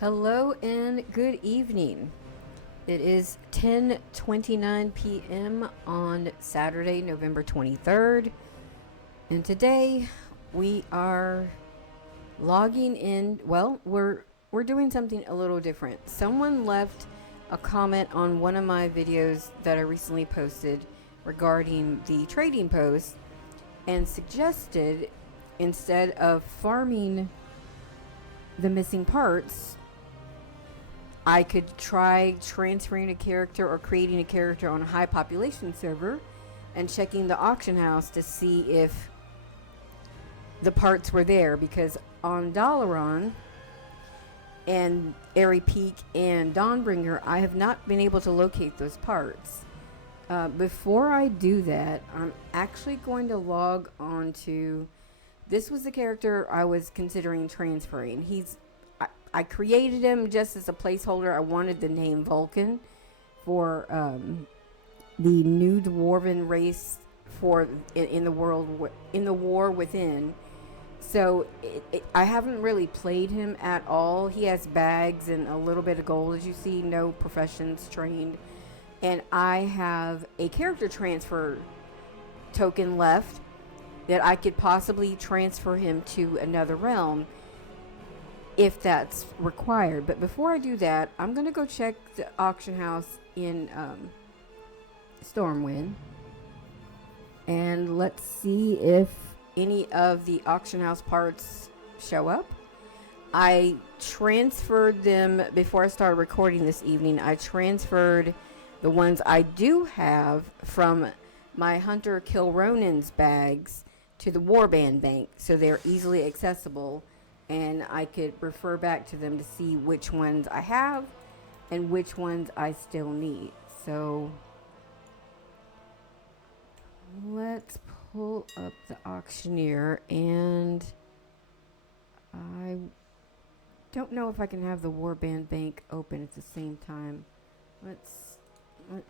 Hello and good evening. It is 10:29 p.m. on Saturday, November 23rd, and today we are logging in. Well, we're doing something a little different. Someone left a comment on one of my videos that I recently posted regarding the trading post and suggested instead of farming the missing parts, I could try transferring a character or creating a character on a high population server and checking the auction house to see if the parts were there, because on Dalaran and Airy Peak and Dawnbringer, I have not been able to locate those parts. Before I do that, I'm actually going to log on to. This was the character I was considering transferring. I created him just as a placeholder. I wanted the name Vulcan for the new dwarven race for in the world in the war within. So I haven't really played him at all. He has bags and a little bit of gold, as you see. No professions trained, and I have a character transfer token left that I could possibly transfer him to another realm if that's required. But before I do that, I'm going to go check the auction house in Stormwind. And let's see if any of the auction house parts show up. I transferred them before I started recording this evening. I transferred the ones I do have from my Hunter Kill Ronin's bags to the Warband Bank, so they're easily accessible, and I could refer back to them to see which ones I have and which ones I still need. So let's pull up the auctioneer, and I don't know if I can have the Warband Bank open at the same time. Let's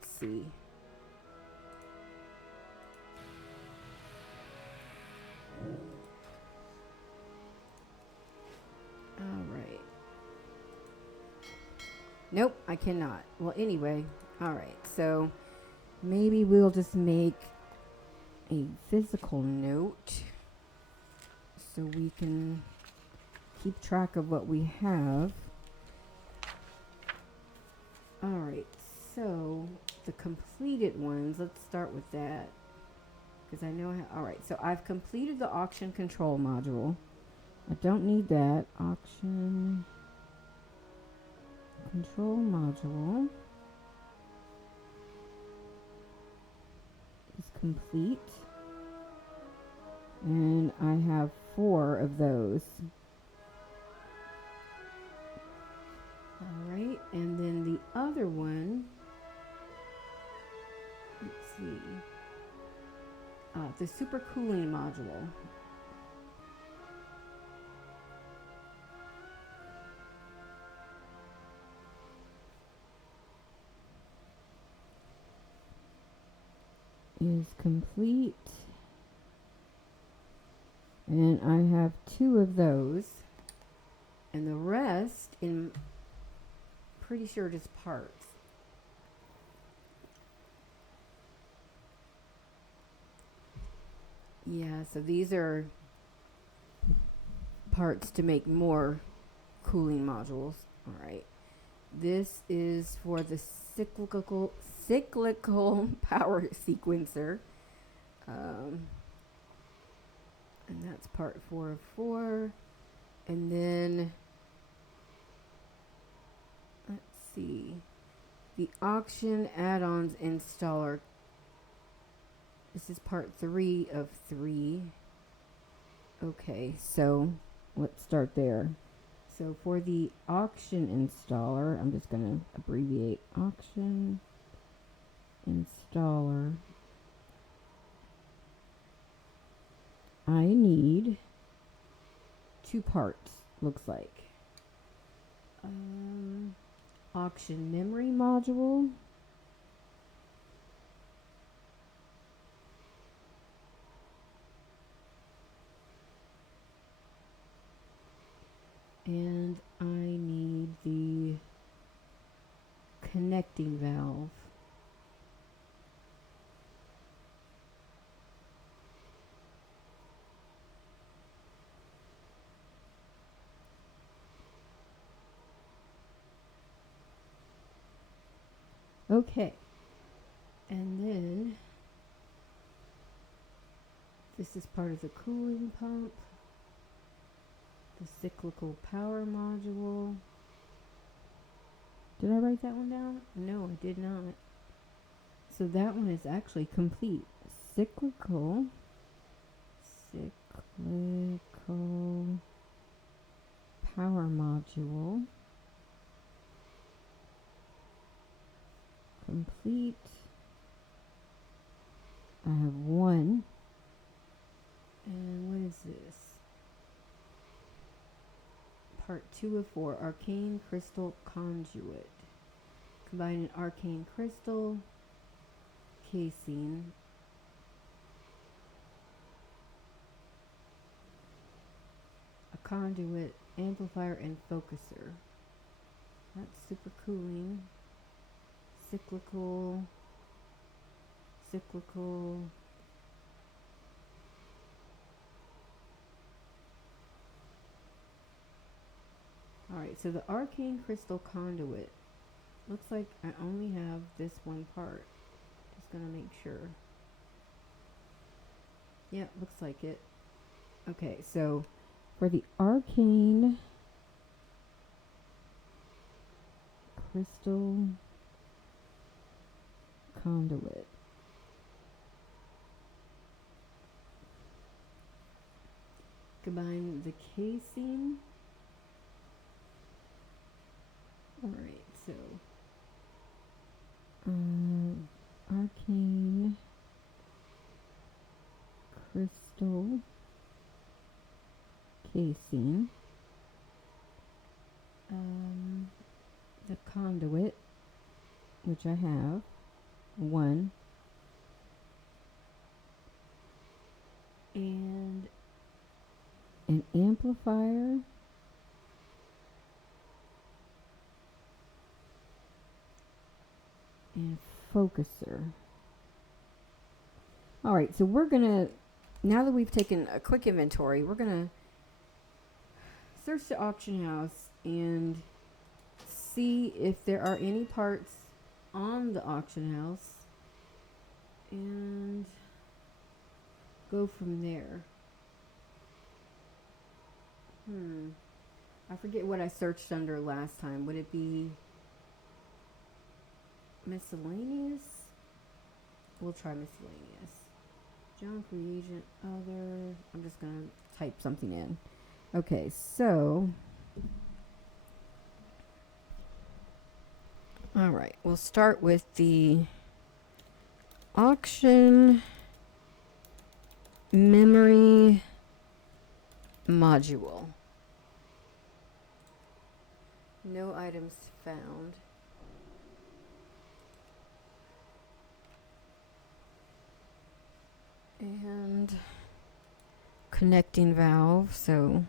see. Alright. Nope, I cannot. Well, anyway. Alright, so maybe we'll just make a physical note so we can keep track of what we have. Alright, so the completed ones, let's start with that, because I know how. Alright, so I've completed the auction control module. I don't need that. Auction control module is complete. And I have 4 of those. Alright, and then the other one, let's see, the super cooling module. Is complete, and I have 2 of those, and the rest in pretty sure just parts. Yeah, so these are parts to make more cooling modules. All right, this is for the cyclical power sequencer, and that's part 4 of 4. And then let's see, the auction add-ons installer. This is part 3 of 3. Okay, so let's start there. So for the auction installer, I'm just going to abbreviate auction installer. I need 2 parts, looks like. Auction memory module. And I need connecting valve. Okay, and then this is part of the cooling pump, the cyclical power module. Did I write that one down? No, I did not. So that one is actually complete. Cyclical power module. Complete. I have one. And what is this? Part 2 of 4, Arcane Crystal Conduit. Combine an arcane crystal casing a conduit, amplifier, and focuser. That's super cooling. Cyclical. Alright, so the arcane crystal conduit. Looks like I only have this one part. Just gonna make sure. Yeah, looks like it. Okay, so for the arcane crystal conduit, combine the casing. Alright, so arcane crystal casing, the conduit, which I have one, and an amplifier, and focuser. Alright, so we're gonna, now that we've taken a quick inventory, we're gonna search the auction house and see if there are any parts on the auction house and go from there. I forget what I searched under last time. Would it be miscellaneous? We'll try miscellaneous. Junk, reagent, other. I'm just gonna type something in. Okay, so alright, we'll start with the auction memory module. No items found. And connecting valve, so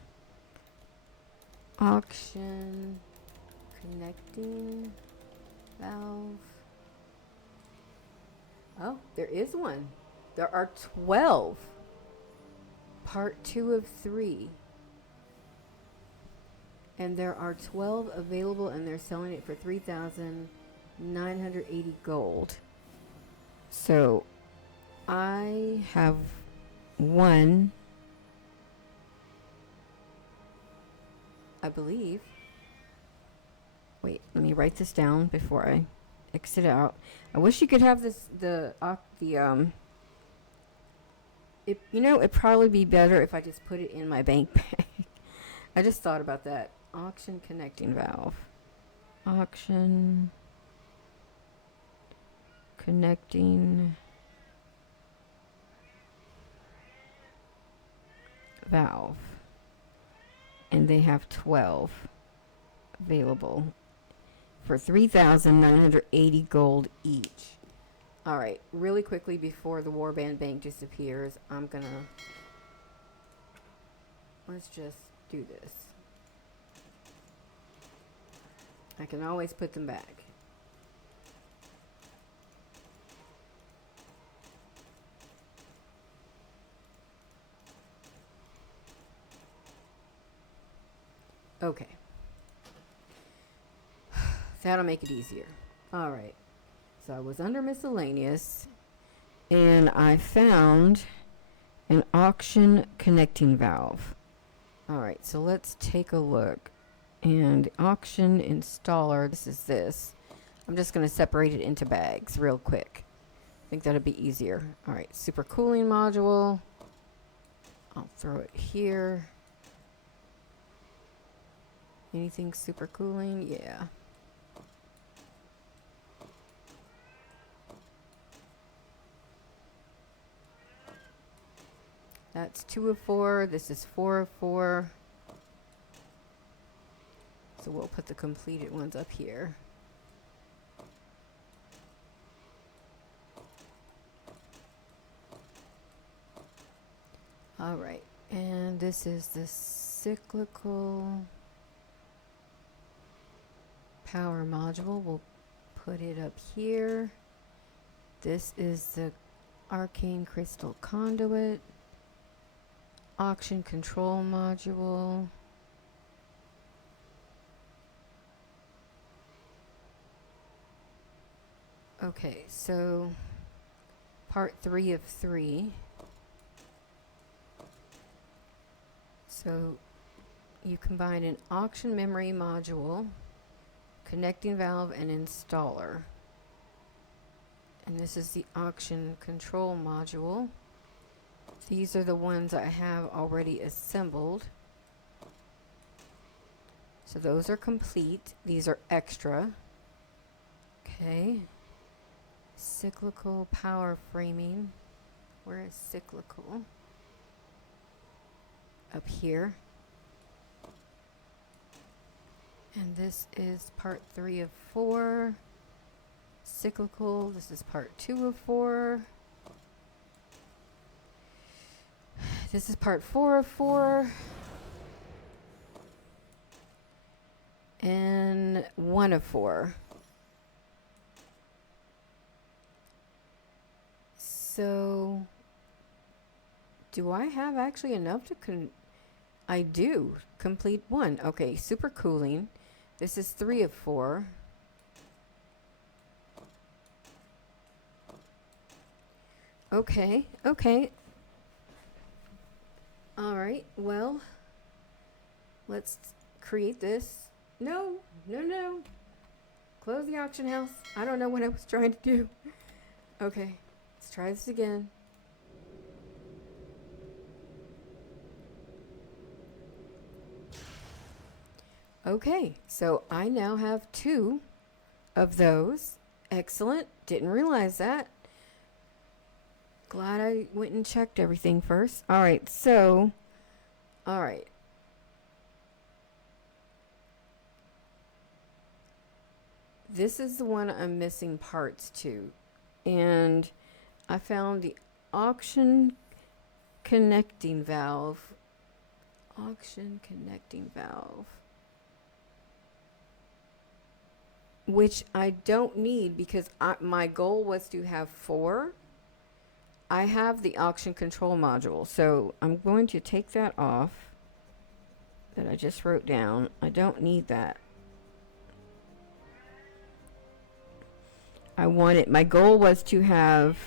auction connecting valve. Oh, there is one. There are 12. Part 2 of 3. And there are 12 available, and they're selling it for 3,980 gold. So I have one, I believe. Wait, let me write this down before I exit out. I wish you could have this, it'd probably be better if I just put it in my bank bag. I just thought about that. Auction connecting valve. Auction connecting valve. And they have 12 available for 3,980 gold each. Alright, really quickly before the Warband Bank disappears, let's just do this. I can always put them back. Okay. That'll make it easier. All right. So I was under miscellaneous and I found an auction connecting valve. All right, so let's take a look. And auction installer, this is this. I'm just going to separate it into bags real quick. I think that'll be easier. All right, super cooling module. I'll throw it here. Anything super cooling? Yeah. That's 2 of 4. This is 4 of 4. So we'll put the completed ones up here. All right, and this is the cyclical power module. We'll put it up here. This is the arcane crystal conduit, auction control module. Okay, so part 3 of 3. So you combine an auction memory module, connecting valve, and installer. And this is the auction control module. These are the ones I have already assembled. So those are complete. These are extra. Okay. Cyclical power framing. Where is cyclical? Up here. And this is part 3 of 4. Cyclical. This is part 2 of 4. This is part 4 of 4. And 1 of 4. So, do I have actually enough to I do. Complete 1. Okay, super cooling. This is 3 of 4. Okay, okay. Alright, well, let's create this. No, no, no. Close the auction house. I don't know what I was trying to do. Okay, let's try this again. Okay, so I now have 2 of those. Excellent. Didn't realize that. Glad I went and checked everything first. All right, so, all right. This is the one I'm missing parts to. And I found the auction connecting valve. Auction connecting valve. Which I don't need because my goal was to have 4. I have the auction control module, so I'm going to take that off that I just wrote down. I don't need that. I want it. My goal was to have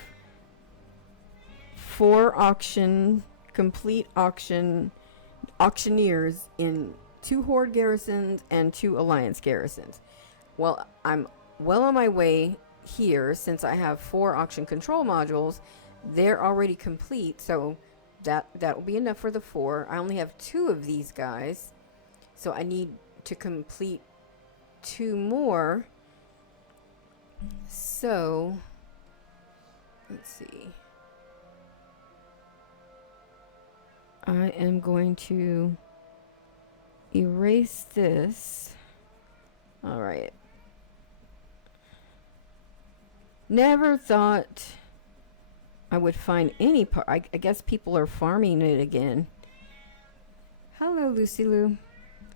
4 complete auctioneers in 2 Horde garrisons and 2 Alliance garrisons. Well, I'm well on my way here since I have 4 auction control modules. They're already complete, so that will be enough for the 4. I only have 2 of these guys, so I need to complete 2 more. So, let's see. I am going to erase this. All right. Never thought I would find any part. I guess people are farming it again. Hello, Lucy Lou.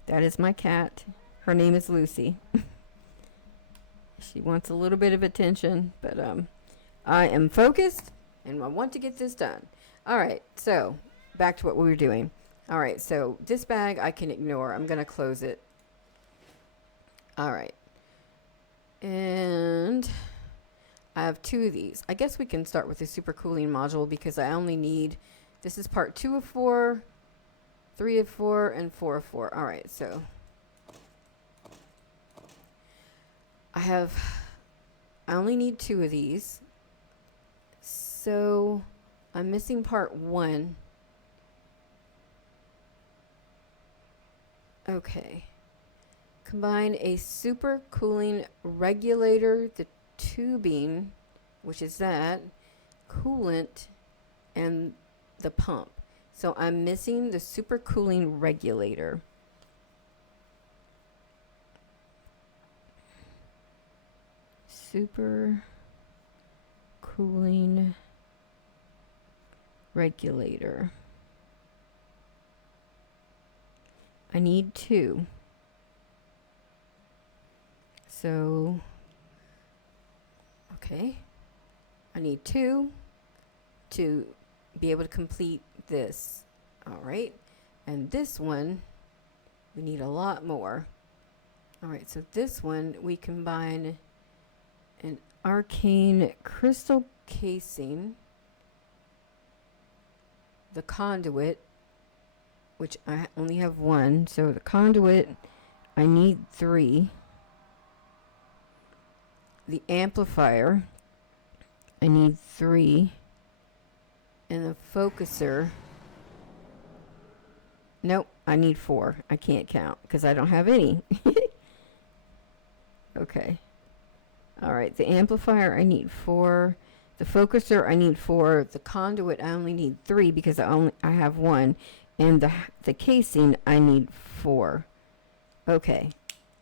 That is my cat. Her name is Lucy. She wants a little bit of attention, but I am focused and I want to get this done. All right, so back to what we were doing. All right, so this bag I can ignore. I'm going to close it. All right. And I have 2 of these. I guess we can start with the super cooling module because I only need, this is part 2 of 4, 3 of 4, and 4 of 4. All right, so I only need 2 of these. So I'm missing part 1. Okay. Combine a super cooling regulator, the tubing, which is that, coolant, and the pump. So I'm missing the super cooling regulator. Super cooling regulator. I need 2. So, okay, I need 2 to be able to complete this. All right, and this one, we need a lot more. All right, so this one, we combine an arcane crystal casing, the conduit, which I only have 1, so the conduit, I need 3. The amplifier, I need 3. And the focuser, nope, I need 4. I can't count because I don't have any. Okay. All right, the amplifier, I need 4. The focuser, I need 4. The conduit, I only need 3 because I have 1. And the casing, I need 4. Okay,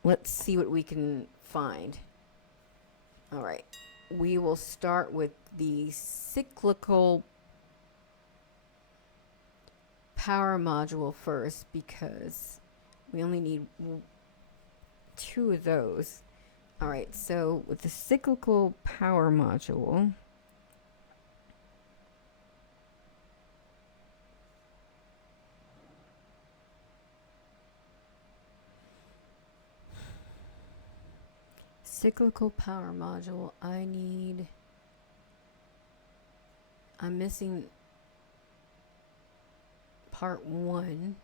let's see what we can find. All right, we will start with the cyclical power module first because we only need 2 of those. All right, so with the cyclical power module, I'm missing part 1,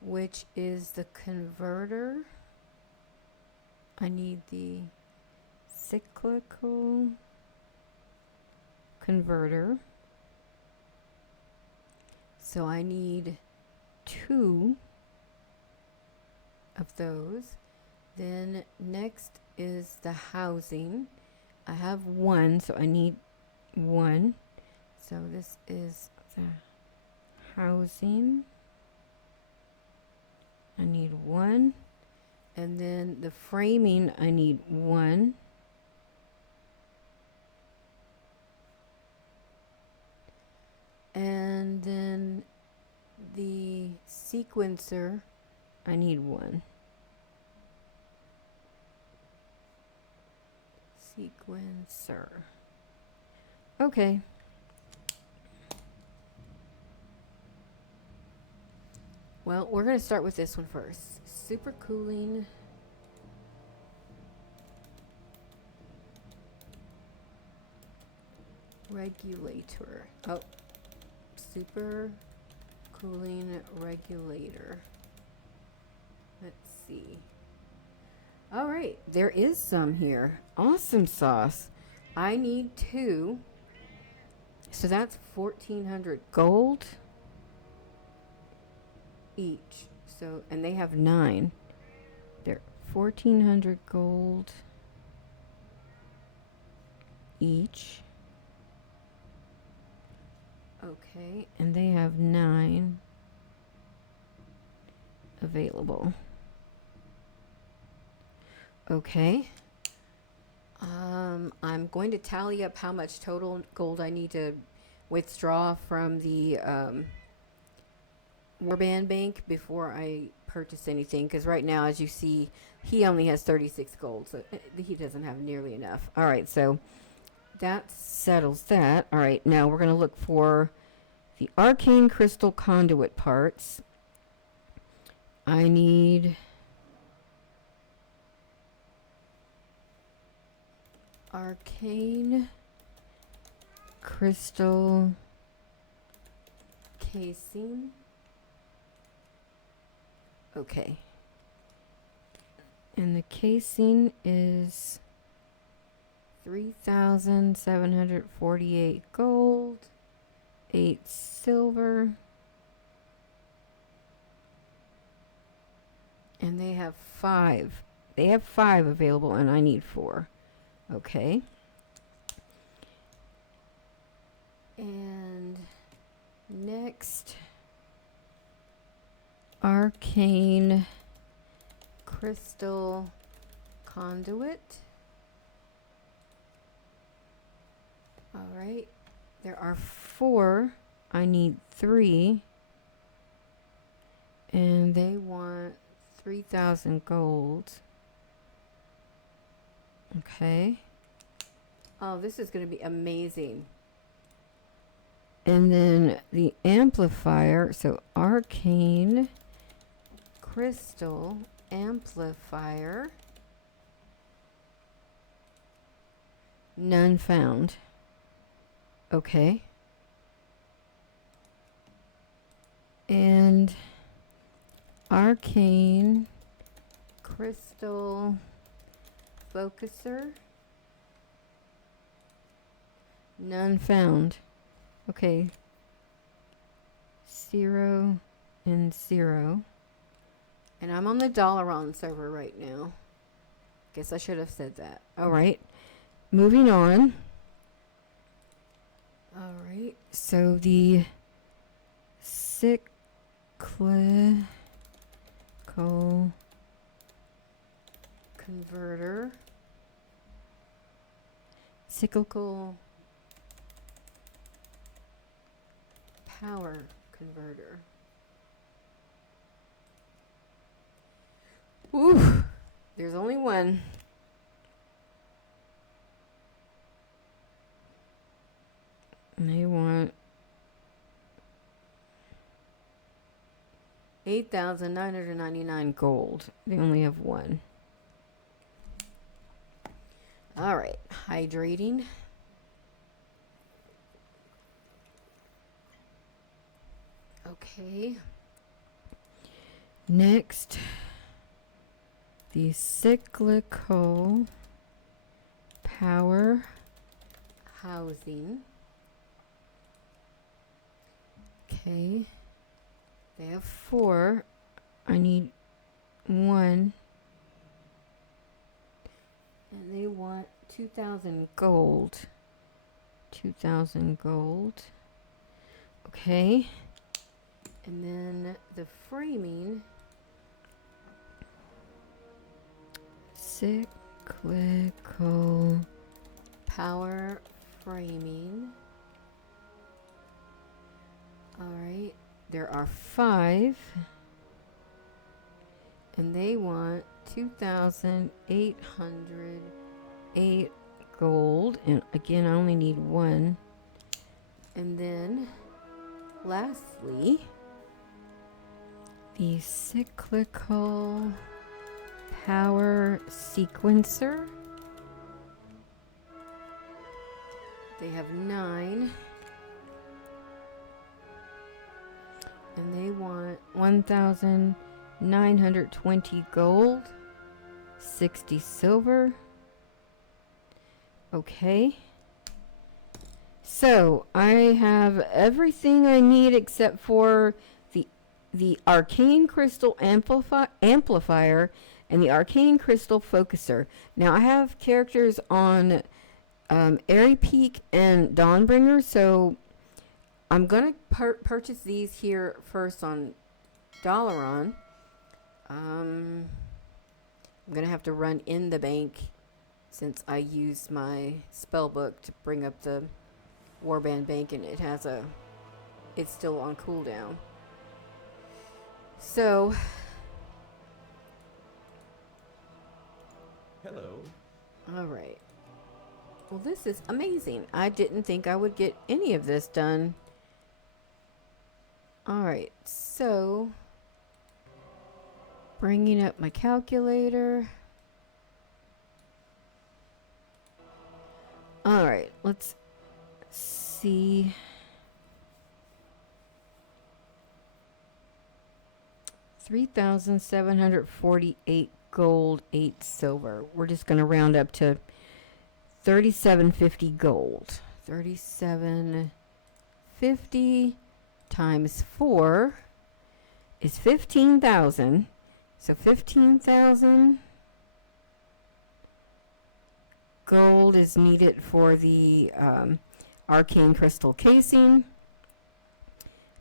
which is the converter. I need the cyclical converter. So I need 2 of those. Then next is the housing. I have 1, so I need 1. So this is the housing. I need 1. And then the framing, I need 1. And then the sequencer, I need 1. Sequencer. Okay. Well, we're going to start with this one first. Super cooling regulator. Oh, super cooling regulator. Let's see. All right, there is some here. Awesome sauce. I need 2. So that's 1,400 gold each. So, and they have 9. They're 1,400 gold each. Okay, and they have 9 available. Okay. I'm going to tally up how much total gold I need to withdraw from the Warband Bank before I purchase anything, because right now, as you see, he only has 36 gold, so he doesn't have nearly enough. All right, so that settles that. All right, now we're going to look for the arcane crystal conduit parts. I need arcane crystal casing. Okay. And the casing is 3,748 gold, 8 silver. And they have 5. They have 5 available and I need 4. Okay. And next, arcane crystal conduit. All right. There are 4. I need 3. And they want 3,000 gold. Okay. Oh, this is going to be amazing. And then the amplifier, so arcane crystal amplifier. None found. Okay. And arcane crystal focuser. None found. Okay. 0 and 0. And I'm on the Dalaran server right now. Guess I should have said that. All right. Moving on. All right. So the cyclical converter. Cyclical power converter. Ooh, there's only one. And they want 8,999 gold. They only have one. All right, hydrating. Okay. Next, the cyclical power housing. Okay. They have 4. I need 1. And they want 2,000 gold. 2,000 gold. Okay. And then the framing. Cyclical power framing. All right. There are 5. And they want 2,808 gold. And again, I only need 1. And then, lastly, the cyclical power sequencer. They have 9. And they want 1,920 gold, 60 silver. Okay. So I have everything I need except for the arcane crystal amplifier and the arcane crystal focuser. Now I have characters on Airy Peak and Dawnbringer, so I'm gonna purchase these here first on Dalaran. I'm gonna have to run in the bank since I used my spell book to bring up the Warband bank, and it's still on cooldown. So, hello. All right. Well, this is amazing. I didn't think I would get any of this done Alright, so bringing up my calculator. Alright, let's see. $3,748 gold, 8 silver. We're just going to round up to 3750 gold. 3750 times 4 is 15,000. So 15,000 gold is needed for the arcane crystal casing.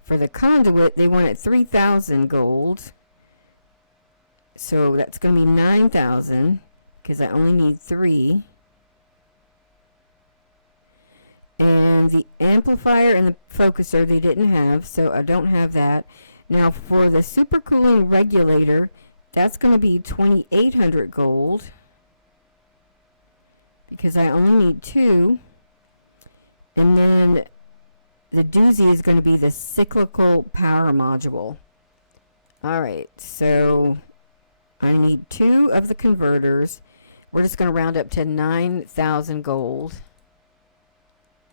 For the conduit, they wanted 3,000 gold. So that's going to be 9,000 because I only need 3. And the amplifier and the focuser they didn't have, so I don't have that. Now for the supercooling regulator, that's going to be 2,800 gold because I only need 2. And then the doozy is going to be the cyclical power module. Alright, so I need 2 of the converters. We're just going to round up to 9,000 gold.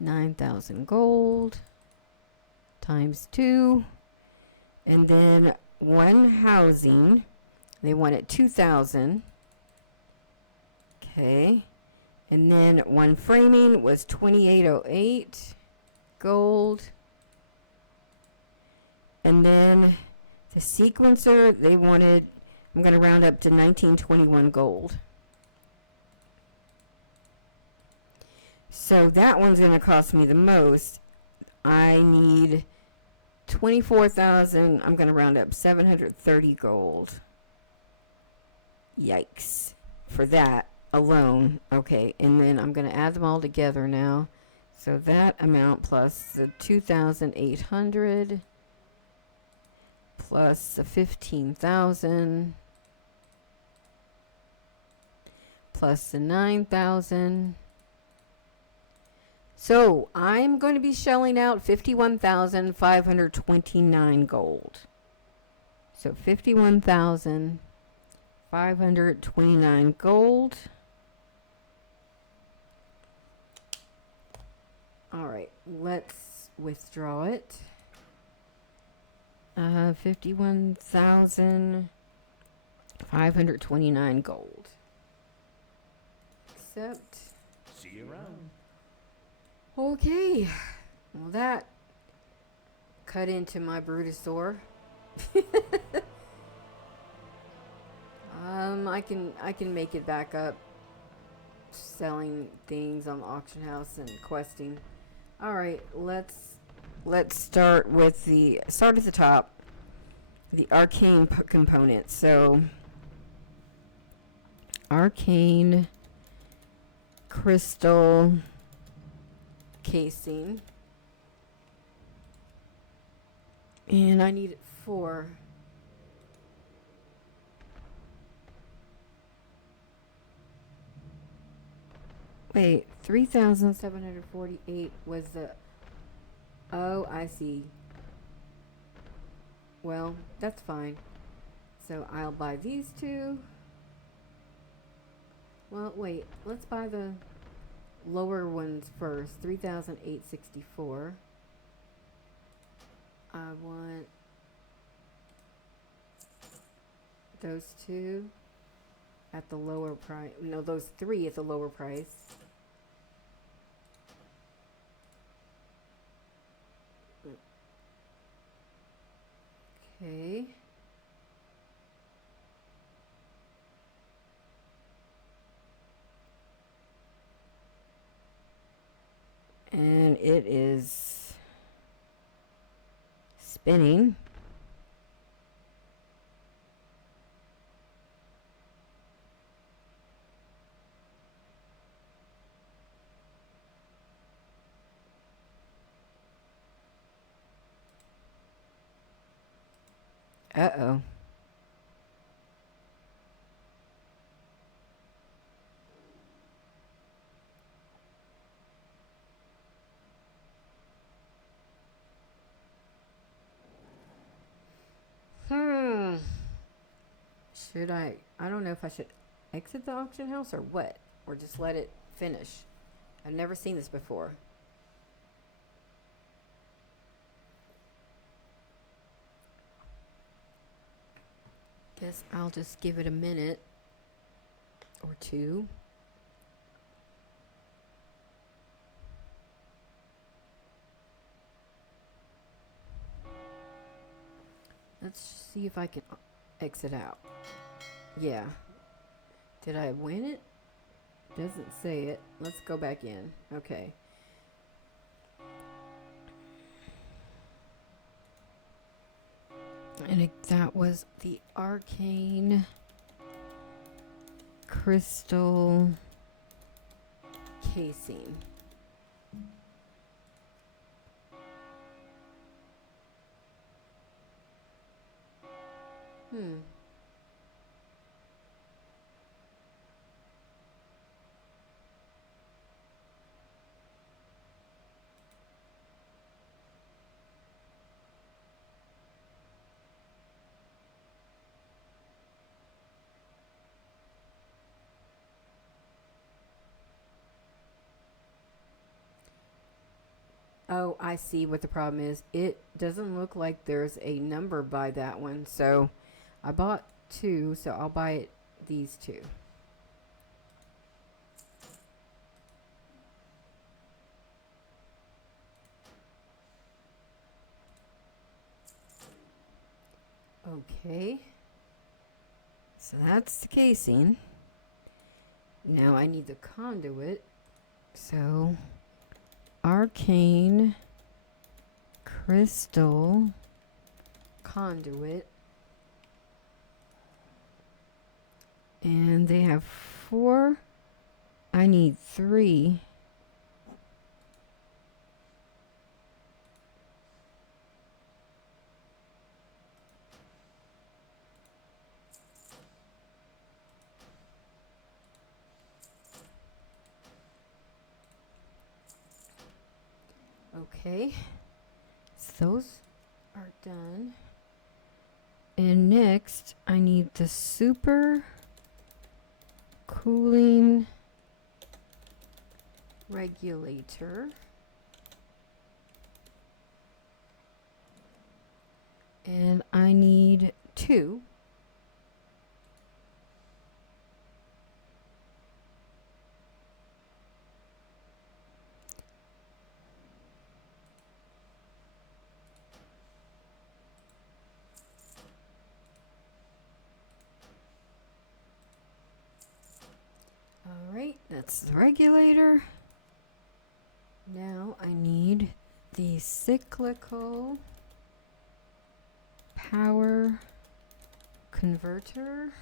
9,000 gold times 2. And then 1 housing. They wanted 2,000. Okay. And then 1 framing was 2,808 gold. And then the sequencer, they wanted, I'm going to round up to 1921 gold. So that one's going to cost me the most. I need 24,000, I'm going to round up 730 gold. Yikes. For that alone. Okay, and then I'm going to add them all together now. So that amount plus the 2,800 plus the 15,000 plus the 9,000. So I'm going to be shelling out 51,529 gold. So 51,529 gold. All right, let's withdraw it. 51,529 gold. Accept. See you around. Okay. Well, that cut into my Brutosaur. I can make it back up selling things on the auction house and questing. All right, let's start with start at the top. The arcane components. So arcane crystal casing, and I need 4. Wait, 3,748 was the... Oh, I see. Well, that's fine. So I'll buy these 2. Well, wait, let's buy the lower ones first. 3,864. I want those 2 at the lower price. No, those 3 at the lower price. Okay. And it is spinning. Uh-oh. Should I don't know if I should exit the auction house or what, or just let it finish. I've never seen this before. Guess I'll just give it a minute or two. Let's see if I can exit out. Yeah. Did I win it? Doesn't say it. Let's go back in. Okay. And that was the arcane crystal casing. Oh, I see what the problem is. It doesn't look like there's a number by that one. So I bought two, so I'll buy these two. Okay. So that's the casing. Now I need the conduit. So arcane crystal conduit. And they have 4. I need 3. Okay, so those are done. And next, I need the super cooling regulator. And I need 2. Alright, that's the regulator. Now I need the cyclical power converter.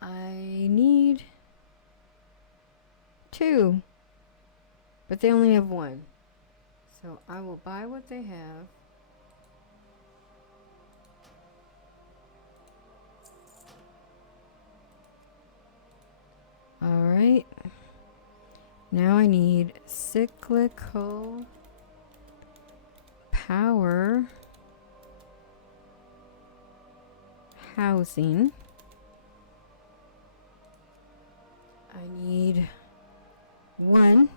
I need 2, but they only have 1. So I will buy what they have. Alright, now I need cyclical power housing. I need 1.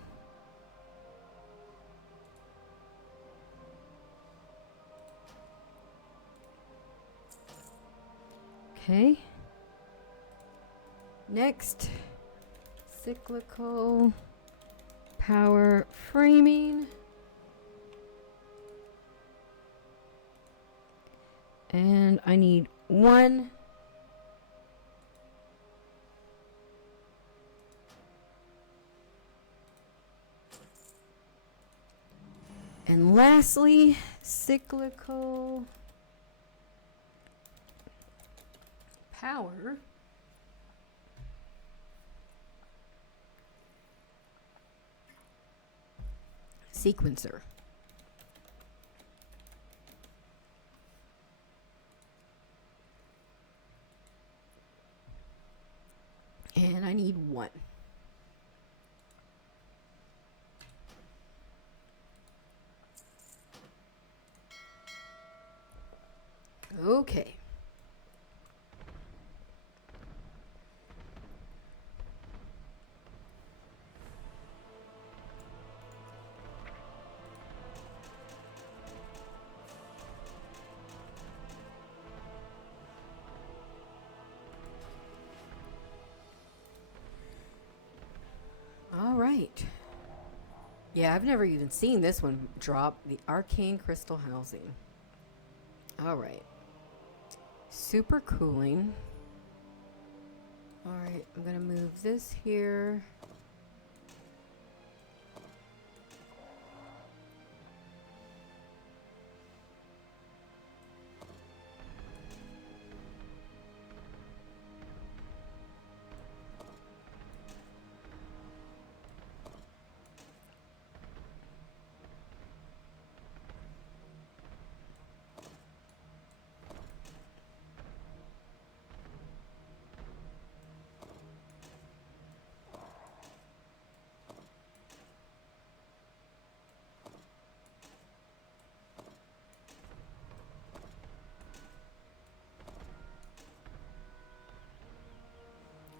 Okay. Next, cyclical power framing. And I need 1. And lastly, cyclical power sequencer. And I need 1. Okay. All right. Yeah, I've never even seen this one drop. The Arcane Crystal Housing. All right. Super cooling. All right, I'm going to move this here.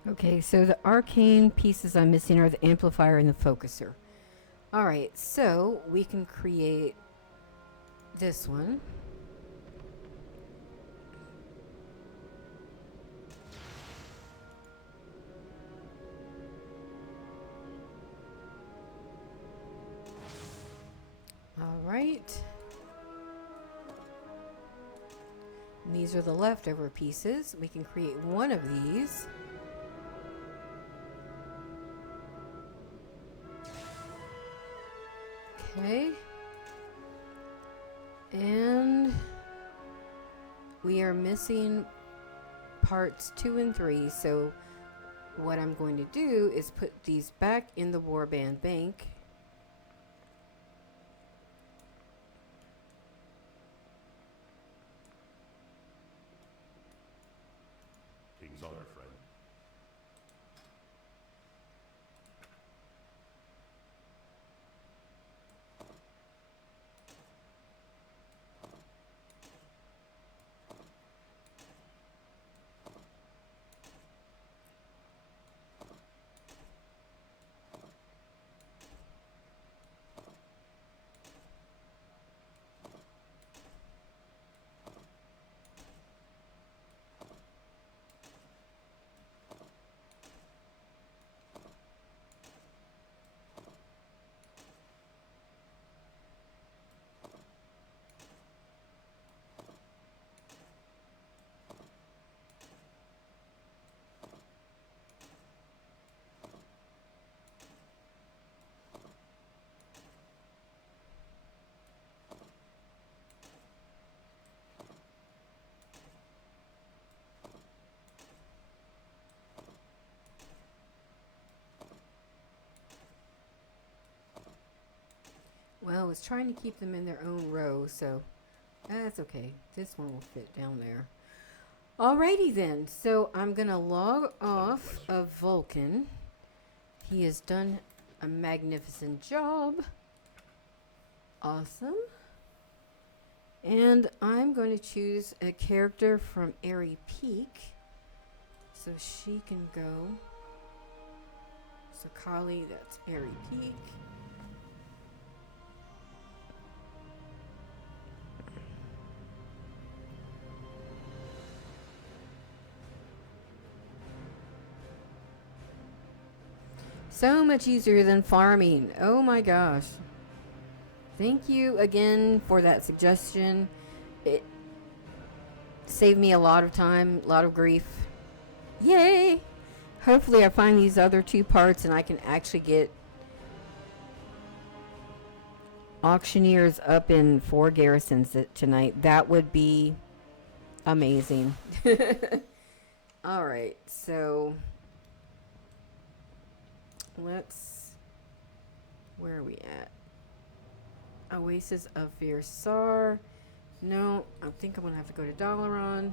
Okay, so the arcane pieces I'm missing are the amplifier and the focuser. All right, so we can create this one. All right. And these are the leftover pieces. We can create one of these. Okay. And we are missing parts 2 and 3. So what I'm going to do is put these back in the warband bank. King's honor, friend. Well, I was trying to keep them in their own row, so that's okay. This one will fit down there. Alrighty then, so I'm gonna log off of Vulcan. He has done a magnificent job. Awesome. And I'm going to choose a character from Airy Peak. So she can go. So Kali, that's Airy Peak. So much easier than farming. Oh my gosh. Thank you again for that suggestion. It saved me a lot of time, a lot of grief. Yay! Hopefully I find these other 2 parts and I can actually get auctioneers up in 4 garrisons tonight. That would be amazing. Alright, so where are we at? Oasis of Versar. No, I think I'm gonna have to go to Dalaran.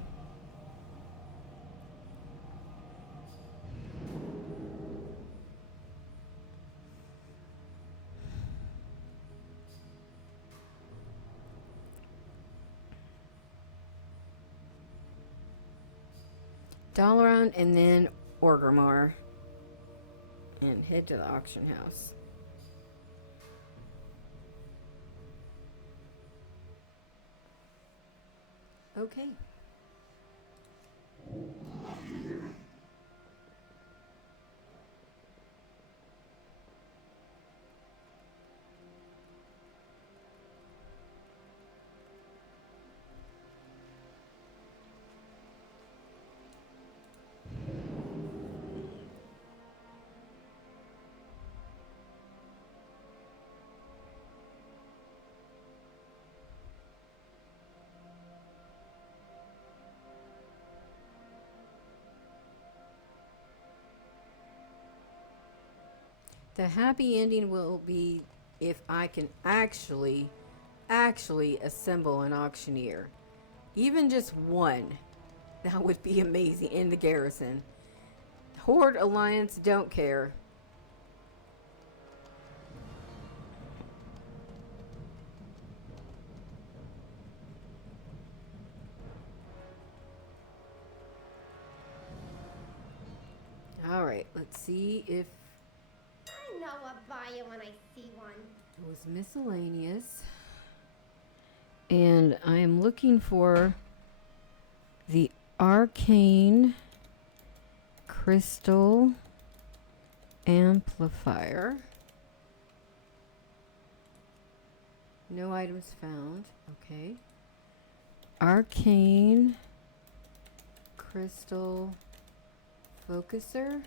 Dalaran and then Orgrimmar. And head to the auction house. Okay. The happy ending will be if I can actually assemble an auctioneer. Even just one. That would be amazing in the garrison. Horde Alliance don't care. Alright, let's see if I know I'll buy it when I see one. it was miscellaneous. And I am looking for the arcane crystal amplifier. No items found. Okay. Arcane crystal focuser.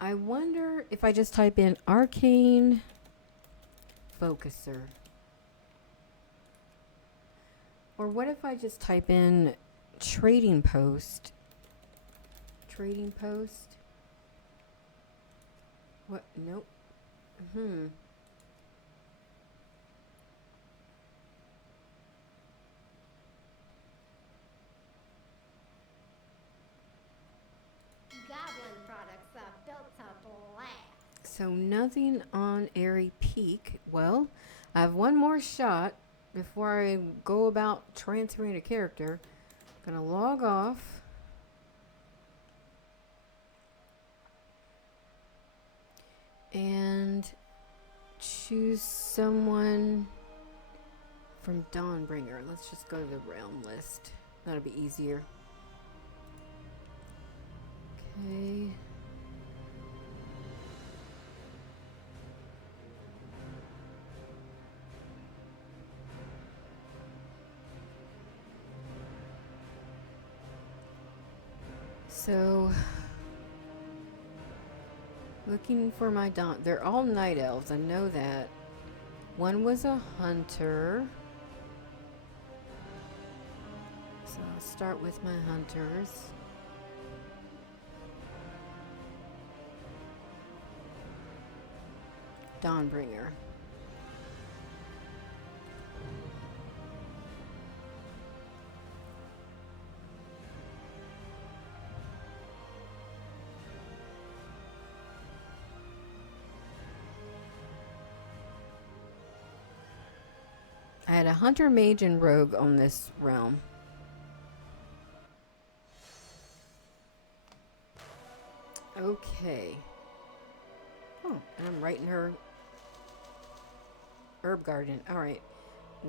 I wonder if I just type in arcane focuser. Or what if I just type in trading post? Trading post? What? Nope. Goblin products are built to last. So nothing on Airy Peak. Well, I have one more shot before I go about transferring a character. I'm gonna log off. And choose someone from Dawnbringer. Let's just go to the realm list. That'll be easier. Okay. So, looking for my Dawn. They're all night elves, I know that. One was a hunter. So I'll start with my hunters. Dawnbringer. I had a hunter, mage, and rogue on this realm. Okay. Oh, and I'm right in her herb garden. Alright.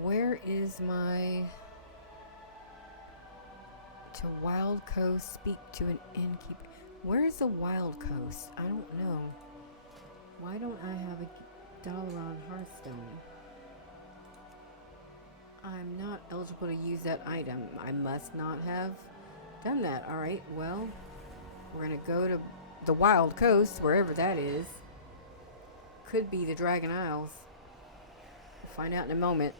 Where is my... To Wild Coast, speak to an innkeeper. Where is the Wild Coast? I don't know. Why don't I have a Dalaran Hearthstone? I'm not eligible to use that item. I must not have done that. Alright, well, we're going to go to the Wild Coast, wherever that is. Could be the Dragon Isles. We'll find out in a moment.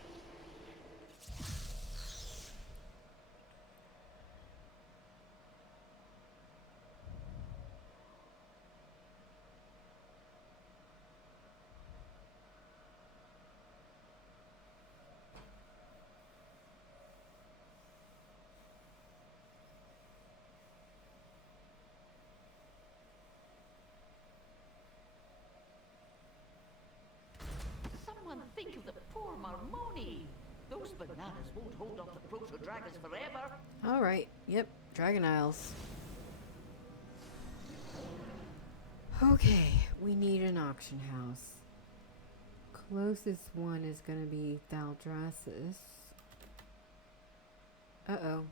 Someone think of the poor Marmoni. Those bananas won't hold off the proto-dragons forever. Alright, yep, Dragon Isles. Okay, we need an auction house. Closest one is gonna be Thaldrassus. Uh-oh.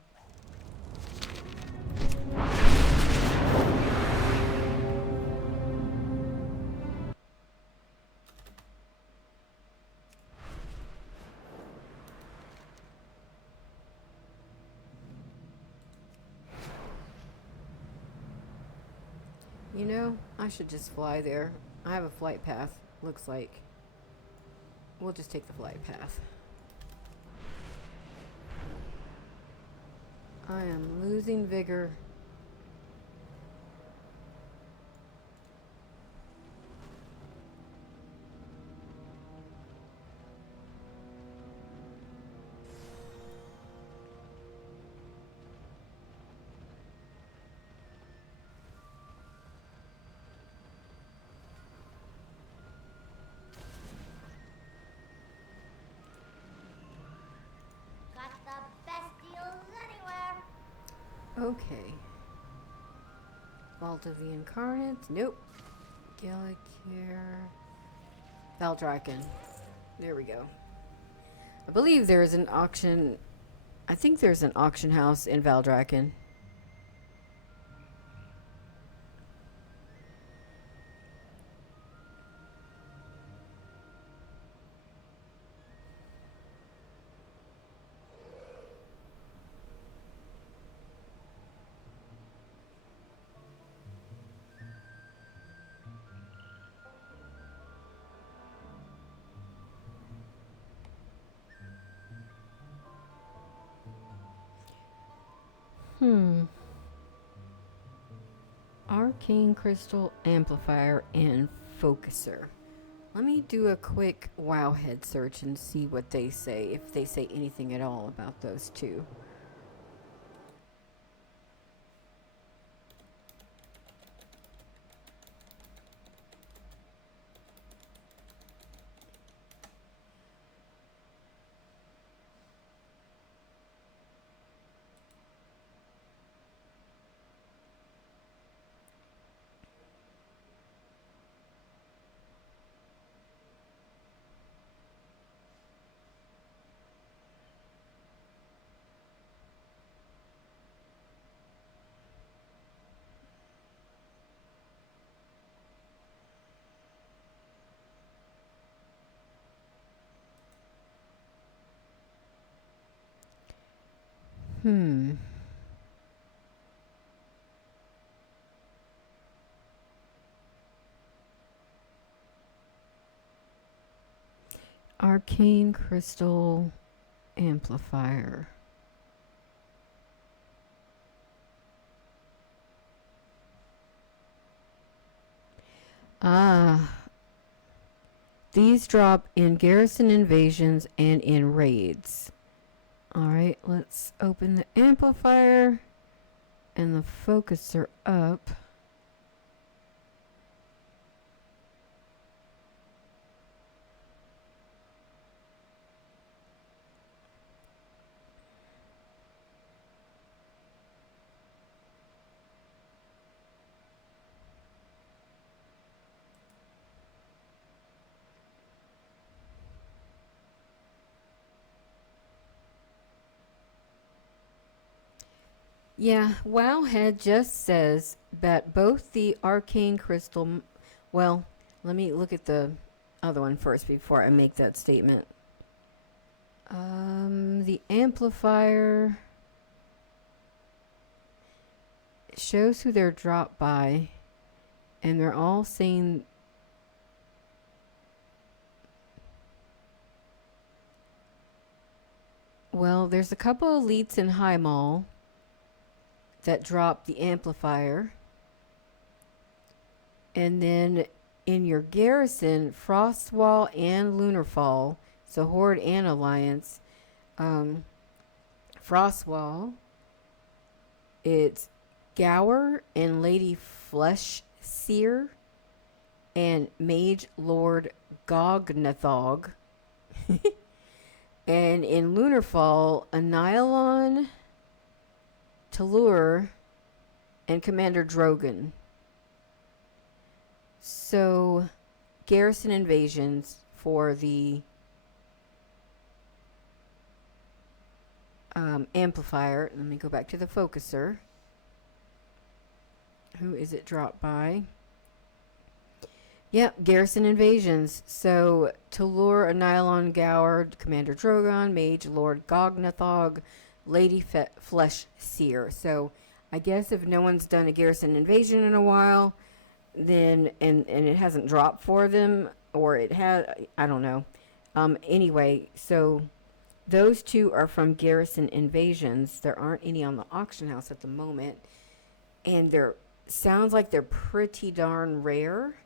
You know, I should just fly there. I have a flight path, looks like. We'll just take the flight path. I am losing vigor. Got the best deals anywhere. Okay. Vault of the Incarnate. Nope. Gillicare. Valdraken. There we go. I believe there is an auction. I think there's an auction house in Valdraken. Arcane Crystal Amplifier and Focuser. Let me do a quick Wowhead search and see what they say, if they say anything at all about those two. Arcane Crystal Amplifier. These drop in Garrison invasions and in raids. Alright, let's open the amplifier and the focuser up. Yeah, Wowhead just says that both the Arcane Crystal... Well, let me look at the other one first before I make that statement. The amplifier shows who they're dropped by, and they're all saying... Well, there's a couple elites in High Mall that drop the amplifier. And then in your Garrison, Frostwall and Lunarfall, so Horde and Alliance, Frostwall, it's Gower and Lady Fleshseer and Mage Lord Gognathog. And in Lunarfall, a Nylon, Talur, and Commander Drogon. So, Garrison invasions for the amplifier. Let me go back to the focuser. Who is it dropped by? Yep, Garrison invasions. So, Talur, a Nylon Gower, Commander Drogon, Mage Lord Gognathog, Lady Flesh Seer. So, I guess if no one's done a Garrison invasion in a while, then, and it hasn't dropped for them, or it had, I don't know. Anyway, so those two are from Garrison invasions. There aren't any on the auction house at the moment. And they're, sounds like they're pretty darn rare.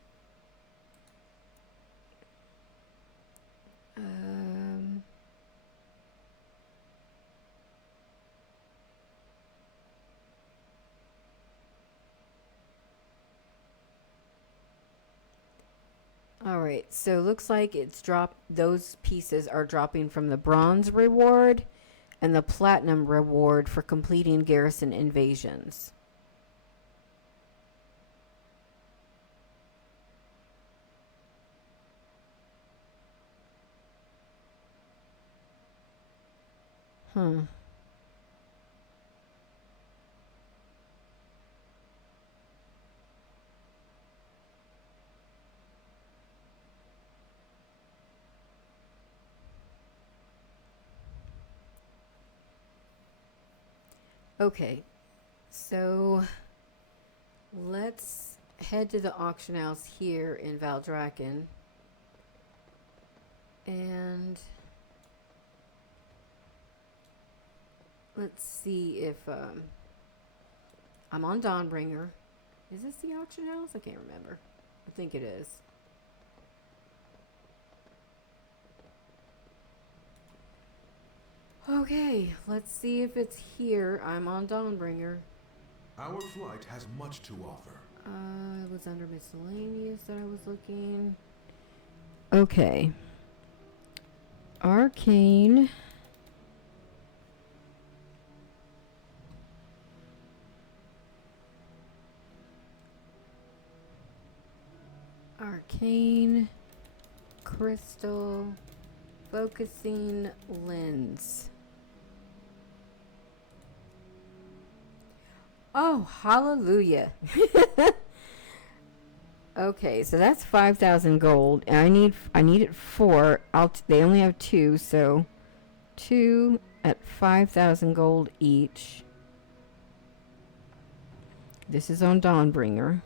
Alright, so looks like it's those pieces are dropping from the bronze reward and the platinum reward for completing Garrison invasions. Huh. Okay, so let's head to the auction house here in Valdrakken, and let's see if I'm on Dawnbringer. Is this the auction house? I can't remember. I think it is. Okay, let's see if it's here. I'm on Dawnbringer. Our flight has much to offer. It was under miscellaneous that I was looking. Okay. Arcane. Arcane. Crystal. Focusing lens. Oh, hallelujah. Okay, so that's 5,000 gold. And I need it 4. They only have 2, so 2 at 5,000 gold each. This is on Dawnbringer.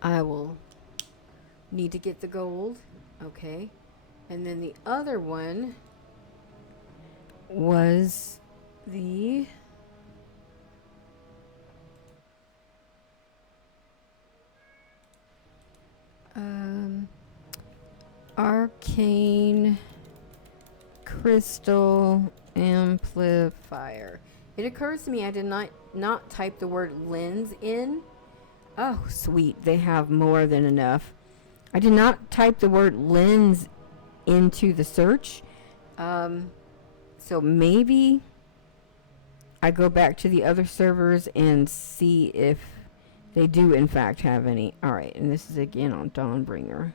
I will need to get the gold. Okay. And then the other one was the Arcane Crystal Amplifier. It occurs to me I did not type the word lens in. Oh, sweet. They have more than enough. I did not type the word lens into the search. So maybe I go back to the other servers and see if they do in fact have any. Alright, and this is again on Dawnbringer.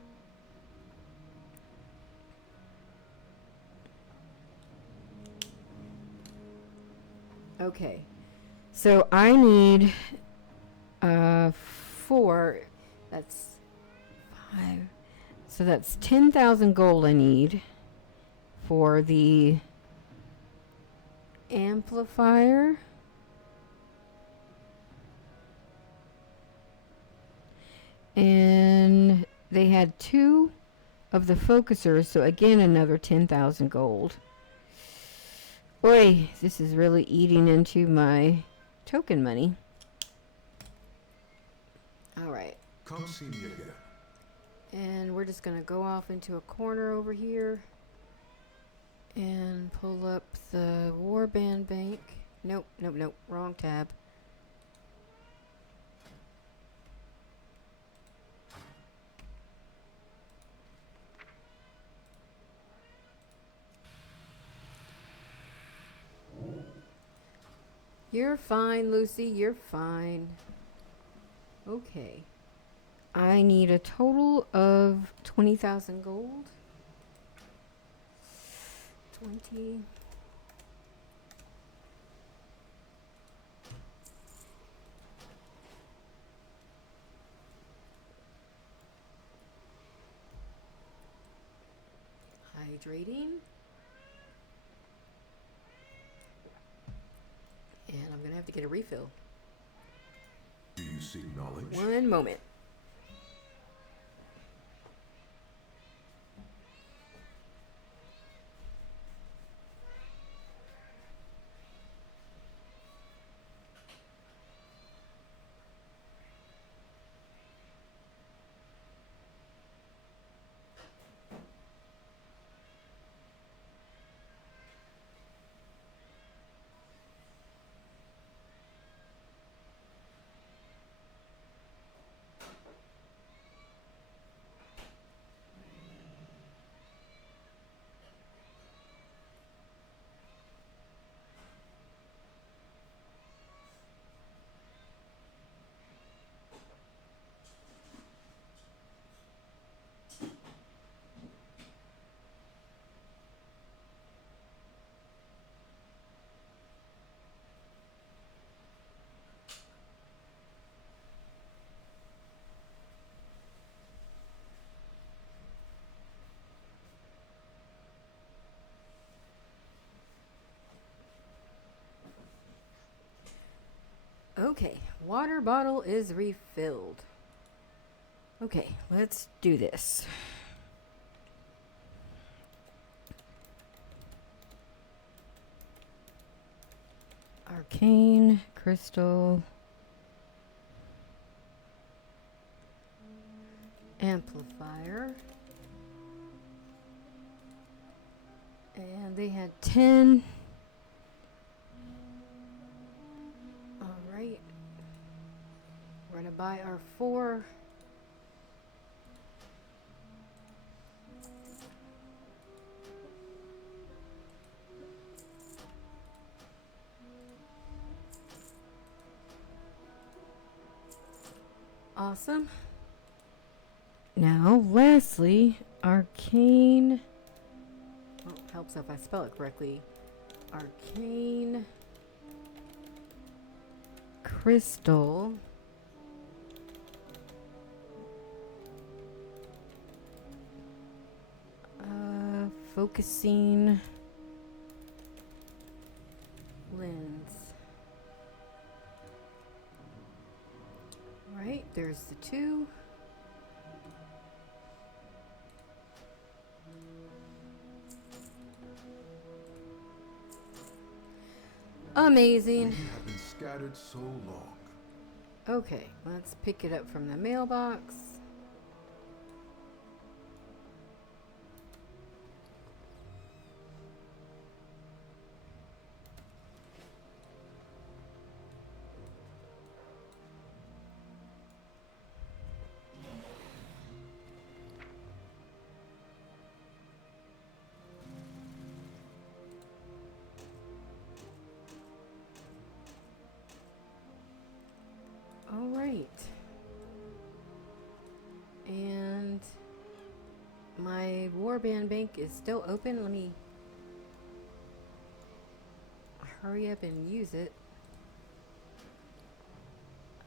Okay. So I need 4. That's 5. So that's 10,000 gold I need for the amplifier. And they had 2 of the focusers, so again another 10,000 gold. Boy, this is really eating into my token money. Alright. Come see me again. And we're just gonna go off into a corner over here and pull up the Warband Bank. Nope, nope, nope, wrong tab. You're fine, Lucy. You're fine. Okay. I need a total of 20,000 gold. 20. Hydrating. And I'm going to have to get a refill. Do you seek knowledge? One moment. Okay, water bottle is refilled. Okay, let's do this. Arcane, crystal, amplifier. And they had 10. Alright. We're gonna buy our 4. Awesome. Now, lastly, arcane. Oh, helps if I spell it correctly. Arcane crystal. Focusing lens. Right, there's the 2. Amazing. We have been scattered so long. Okay, let's pick it up from the mailbox. All right. And my warband bank is still open. Let me hurry up and use it.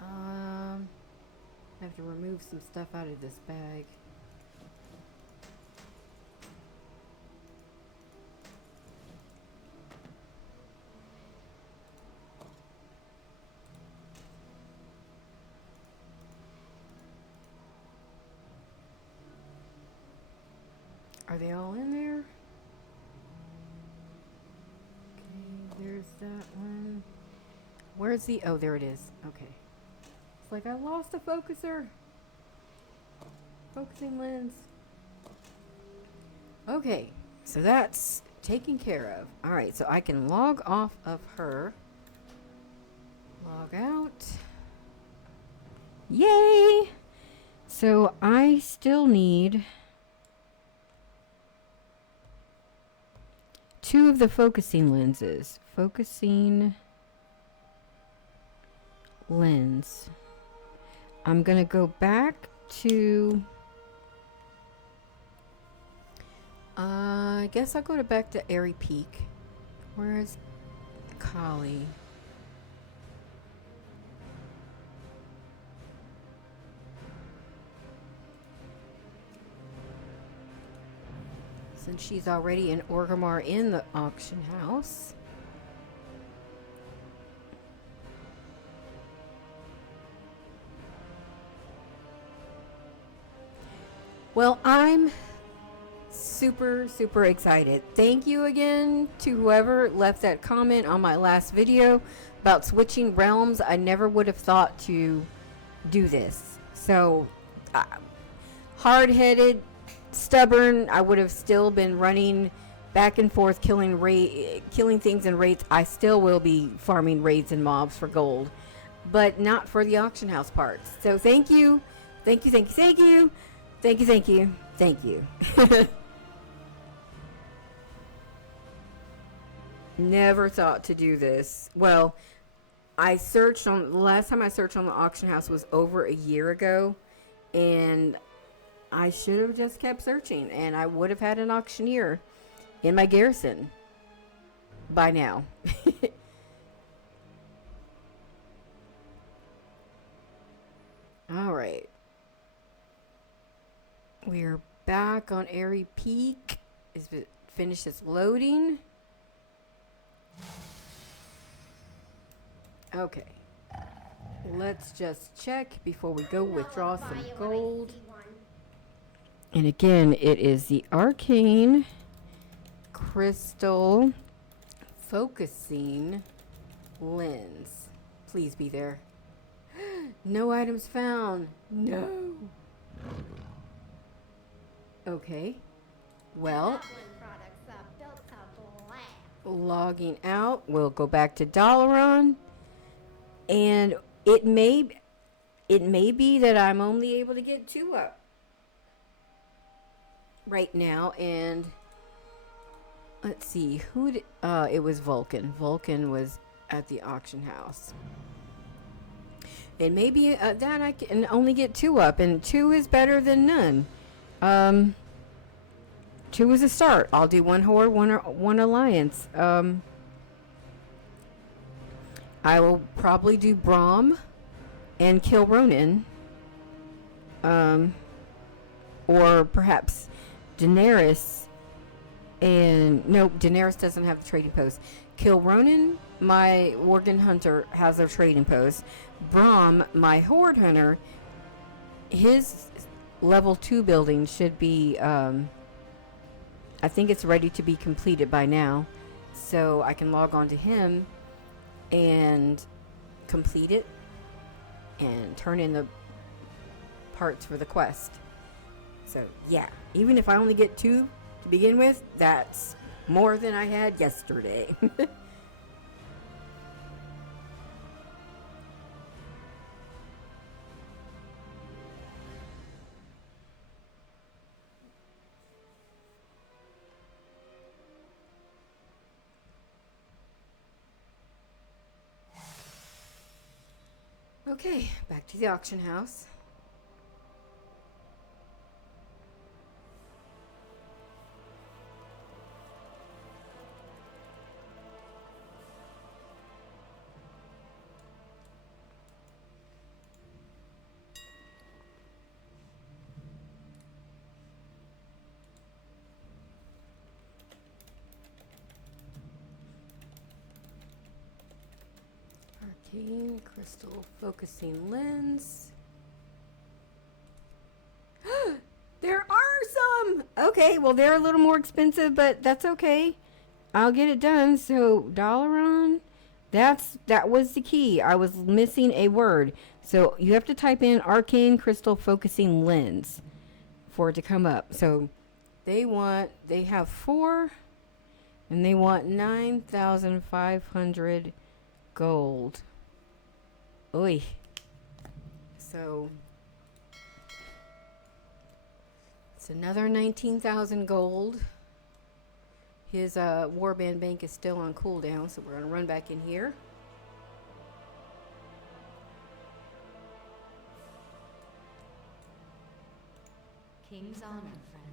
I have to remove some stuff out of this bag. Are they all in there? Okay, there's that one. Where's the... Oh, there it is. Okay. It's like I lost a focuser. Focusing lens. Okay, so that's taken care of. Alright, so I can log off of her. Log out. Yay! So I still need 2 of the focusing lenses. Focusing lens. I'm gonna go back to I guess I'll go back to Airy Peak. Where is Collie? Since she's already in Orgrimmar in the auction house. Well, I'm super excited. Thank you again to whoever left that comment on my last video about switching realms. I never would have thought to do this. So, hard-headed, stubborn, I would have still been running back and forth killing things in raids. I still will be farming raids and mobs for gold, but not for the auction house parts. So thank you. Never thought to do this. Well, I searched on, the last time I searched on the auction house was over a year ago, and I should have just kept searching, and I would have had an auctioneer in my garrison by now. All right. We're back on Airy Peak. Is it finished its loading? Okay. Let's just check before we go withdraw some gold. And again, it is the Arcane Crystal Focusing Lens. Please be there. No items found. No. Okay. Well, logging out. We'll go back to Dalaran. And it may be that I'm only able to get 2 up right now. And let's see, who did, it was Vulcan. Vulcan was at the auction house. It may be that I can only get 2 up, and 2 is better than none. 2 is a start. I'll do 1 Horde, 1 Alliance. I will probably do Braum and kill Ronin. Or perhaps Daenerys. And nope, Daenerys doesn't have the trading post. Kill Ronin, my Worgen Hunter has their trading post. Braum, my Horde Hunter, his level 2 building should be, I think it's ready to be completed by now. So I can log on to him and complete it and turn in the parts for the quest. So yeah, even if I only get 2 to begin with, that's more than I had yesterday. Okay, back to the auction house. Arcane Crystal Focusing Lens. There are some! Okay, well they're a little more expensive, but that's okay. I'll get it done. So, Dalaran, that was the key. I was missing a word. So, you have to type in Arcane Crystal Focusing Lens for it to come up. So, they have 4, and they want 9,500 gold. Oy. So it's another 19,000 gold. His warband bank is still on cooldown, so we're gonna run back in here. honor, friend.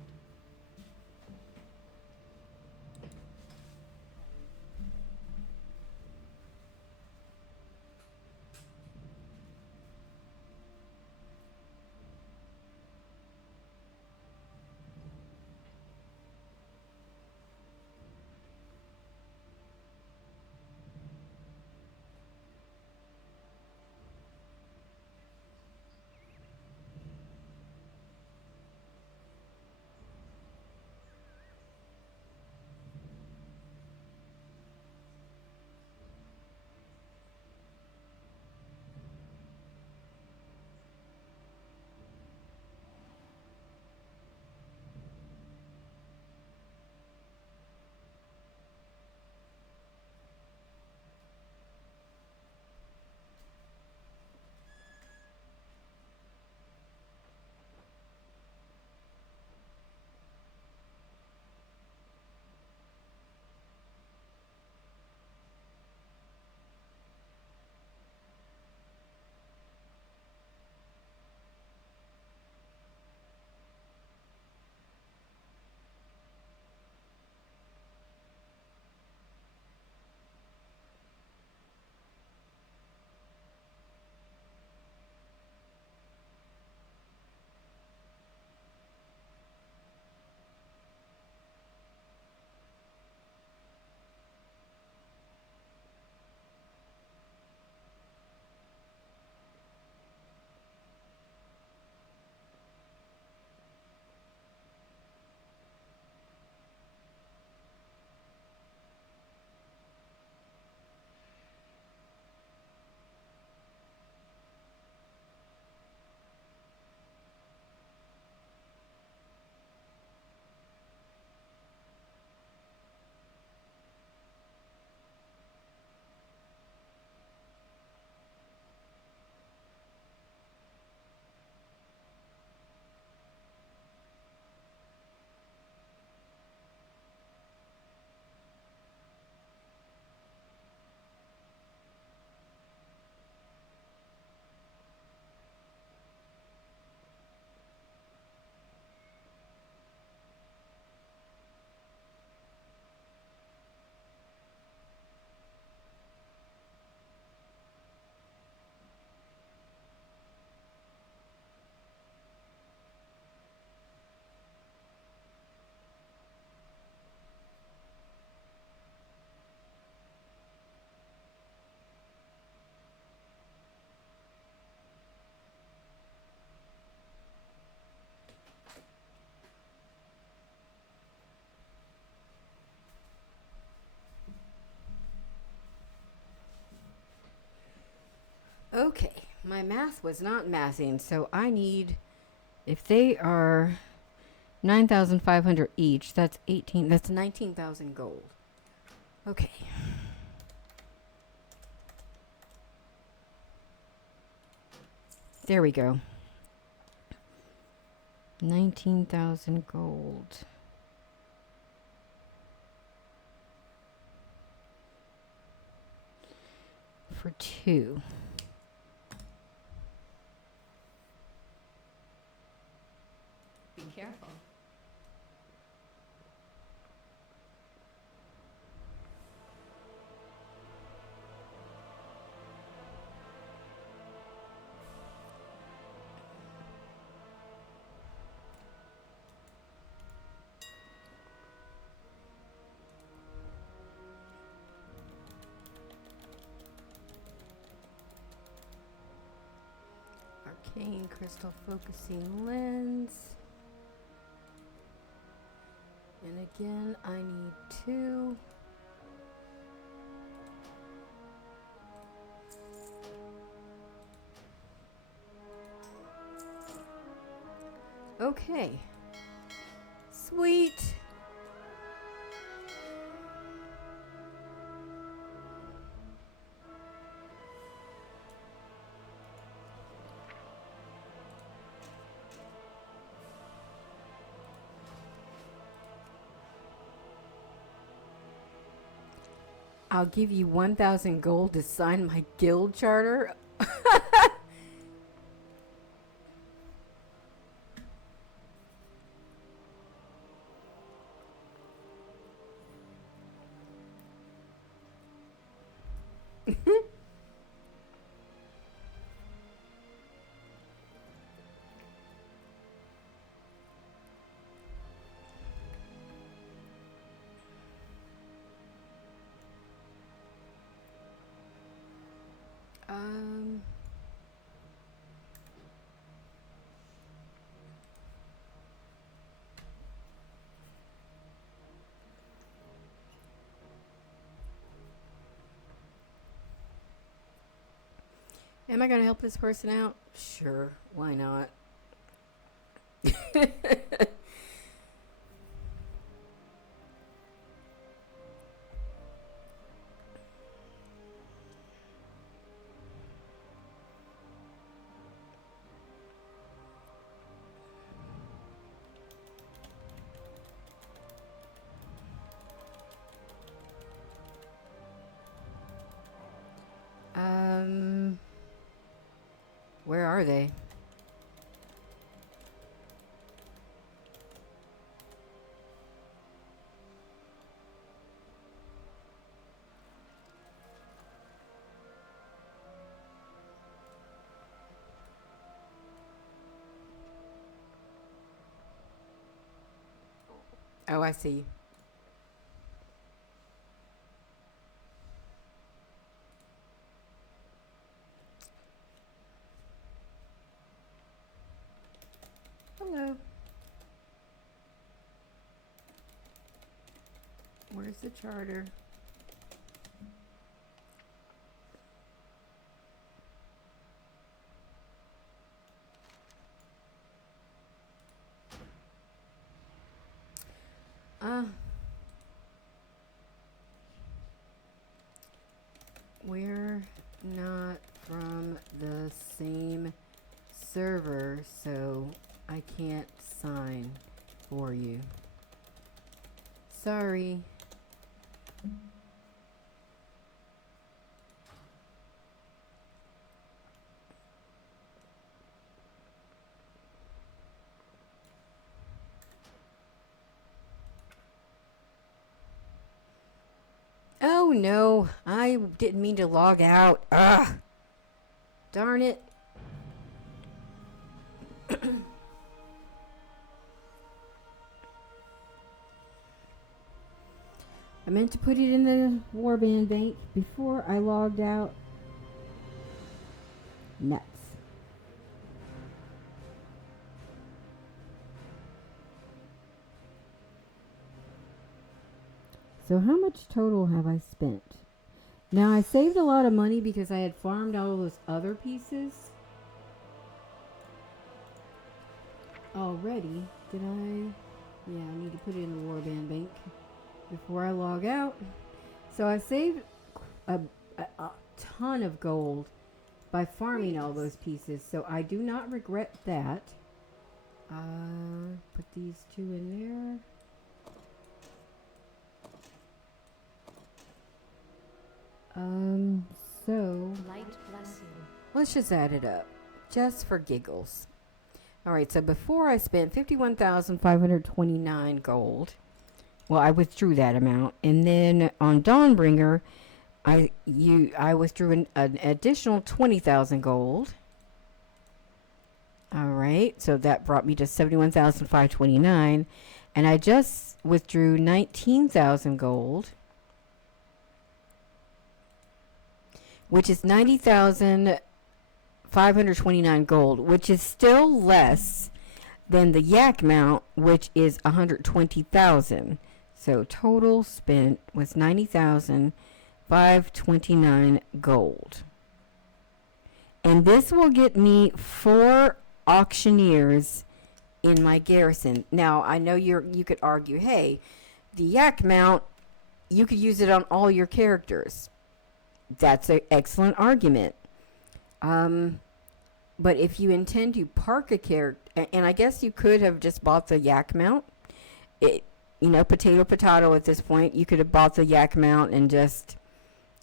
Okay, my math was not mathing, so I need, if they are 9,500 each, that's 19,000 gold. Okay. There we go. 19,000 gold. For 2. Be careful. Arcane crystal focusing lens. And again, I need 2. Okay. Sweet. I'll give you 1,000 gold to sign my guild charter. Um. Am I going to help this person out? Sure, why not? Where are they? Oh, I see. Hello. Where's the charter? We're not from the same server, so I can't sign for you. Sorry. Oh no, I didn't mean to log out. Ugh. Darn it. I meant to put it in the warband bank before I logged out. Nuts. So how much total have I spent? Now I saved a lot of money because I had farmed all those other pieces already. Did I? Yeah, I need to put it in the warband bank before I log out. So I saved a ton of gold by farming all those pieces, so I do not regret that. Put these two in there. So Light bless you. let's just add it up, just for giggles. All right, so before I spent 51,529 gold. Well, I withdrew that amount, and then on Dawnbringer, I withdrew an additional 20,000 gold. All right, so that brought me to 71,529, and I just withdrew 19,000 gold, which is 90,529 gold, which is still less than the yak mount, which is 120,000. So total spent was 90,529 gold. And this will get me 4 auctioneers in my garrison. Now, I know you could argue, hey, the yak mount, you could use it on all your characters. That's an excellent argument. But if you intend to park a character, and I guess you could have just bought the yak mount. Potato at this point. You could have bought the yak mount and just,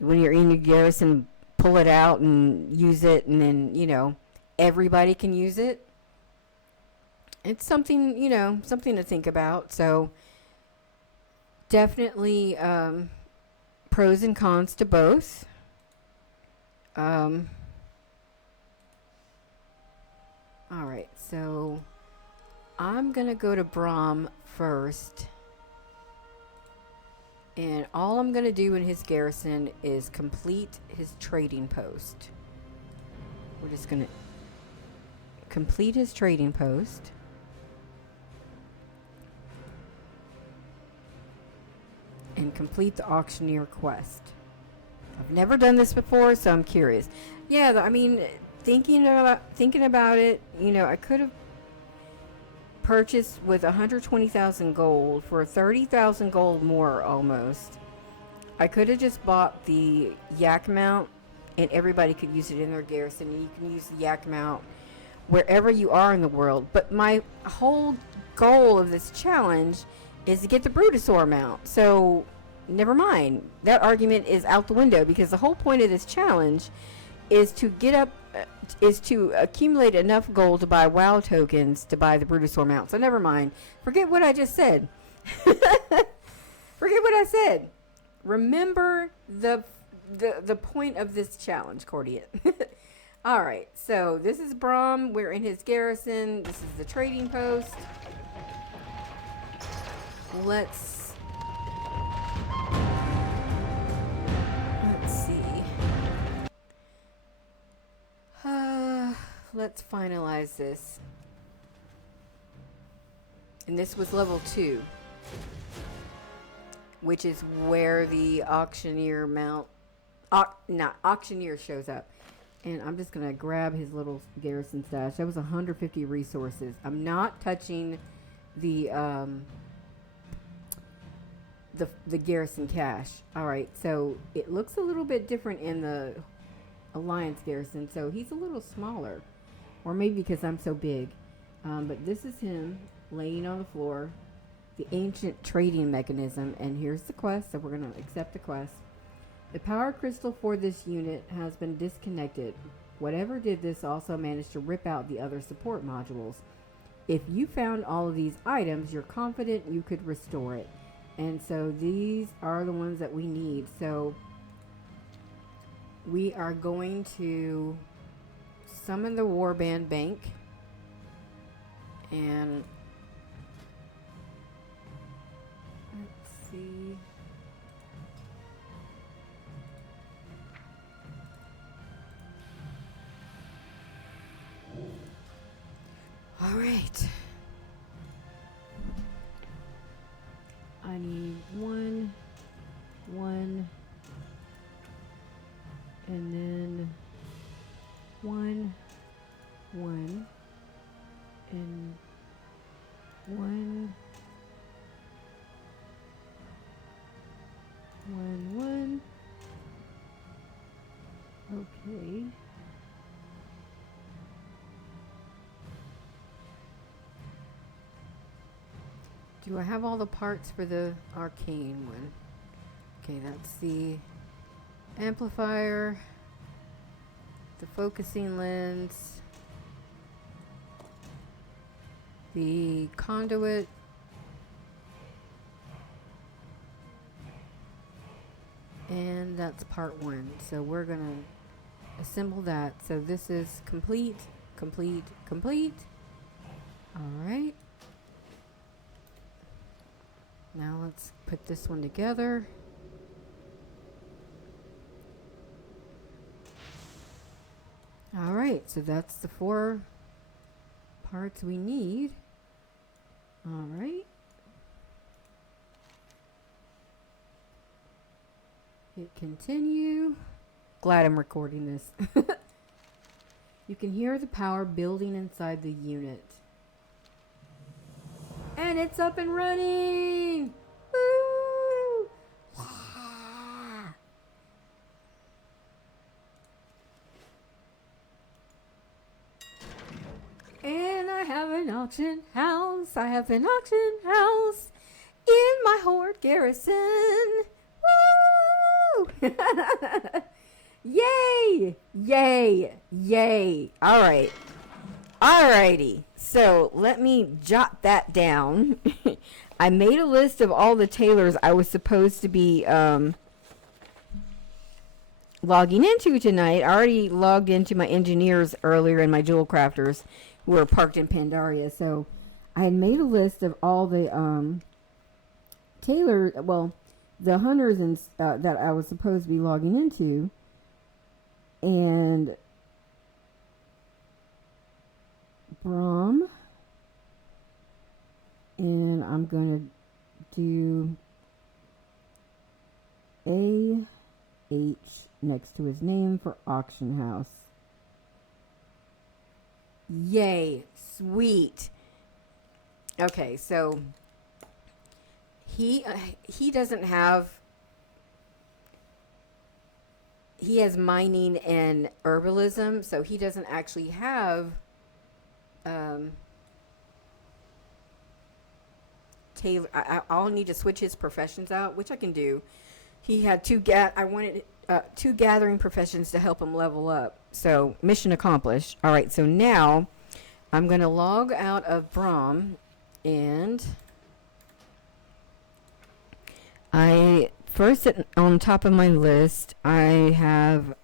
when you're in your garrison, pull it out and use it, and then, everybody can use it. It's something, something to think about. So definitely pros and cons to both. Alright, so I'm gonna go to Brahm first. And all I'm gonna do in his garrison is complete his trading post. We're just gonna complete his trading post. And complete the auctioneer quest. I've never done this before, so I'm curious. Yeah, I mean, thinking about it, you know, I could have purchased with 120,000 gold for 30,000 gold more almost. I could have just bought the yak mount and everybody could use it in their garrison, and you can use the yak mount wherever you are in the world. But my whole goal of this challenge is to get the Brutosaur mount. So never mind. That argument is out the window, because the whole point of this challenge is to accumulate enough gold to buy WoW tokens to buy the Brutosaur mount. So never mind. Forget what I just said. Forget what I said. Remember the point of this challenge, Cordiet. Alright, so this is Brahm. We're in his garrison. This is the trading post. Let's see. Let's finalize this. And this was level 2, which is where the auctioneer mount, auctioneer shows up. And I'm just gonna grab his little garrison stash. That was 150 resources. I'm not touching the garrison cache. All right, so it looks a little bit different in the Alliance garrison. So he's a little smaller, or maybe because I'm so big. But this is him laying on the floor, the ancient trading mechanism. And here's the quest. So we're gonna accept the quest. The power crystal for this unit has been disconnected. Whatever did this also managed to rip out the other support modules. If you found all of these items, you're confident you could restore it. And so these are the ones that we need. So we are going to summon the warband bank. And let's see. All right. I need one, and then one, and one, okay. Do I have all the parts for the arcane one? Okay, that's the amplifier, the focusing lens, the conduit, and that's part 1. So we're gonna assemble that. So this is complete. All right. Now let's put this one together. All right, so that's the 4 parts we need. All right. Hit continue. Glad I'm recording this. You can hear the power building inside the unit. And it's up and running! Woo! Yeah! And I have an auction house. I have an auction house in my horde garrison. Woo! Yay! Yay! Yay! All right. Alrighty, so let me jot that down. I made a list of all the tailors I was supposed to be logging into tonight. I already logged into my engineers earlier and my jewel crafters who were parked in Pandaria. So I had made a list of all the the hunters and that I was supposed to be logging into, and Brom, and I'm gonna do AH next to his name for auction house. Yay, sweet. Okay, so he doesn't have, he has mining and herbalism, so he doesn't actually have Taylor. I'll need to switch his professions out, which I can do. He had I wanted two gathering professions to help him level up. So mission accomplished. All right, so now I'm going to log out of Brom, and first on top of my list, I have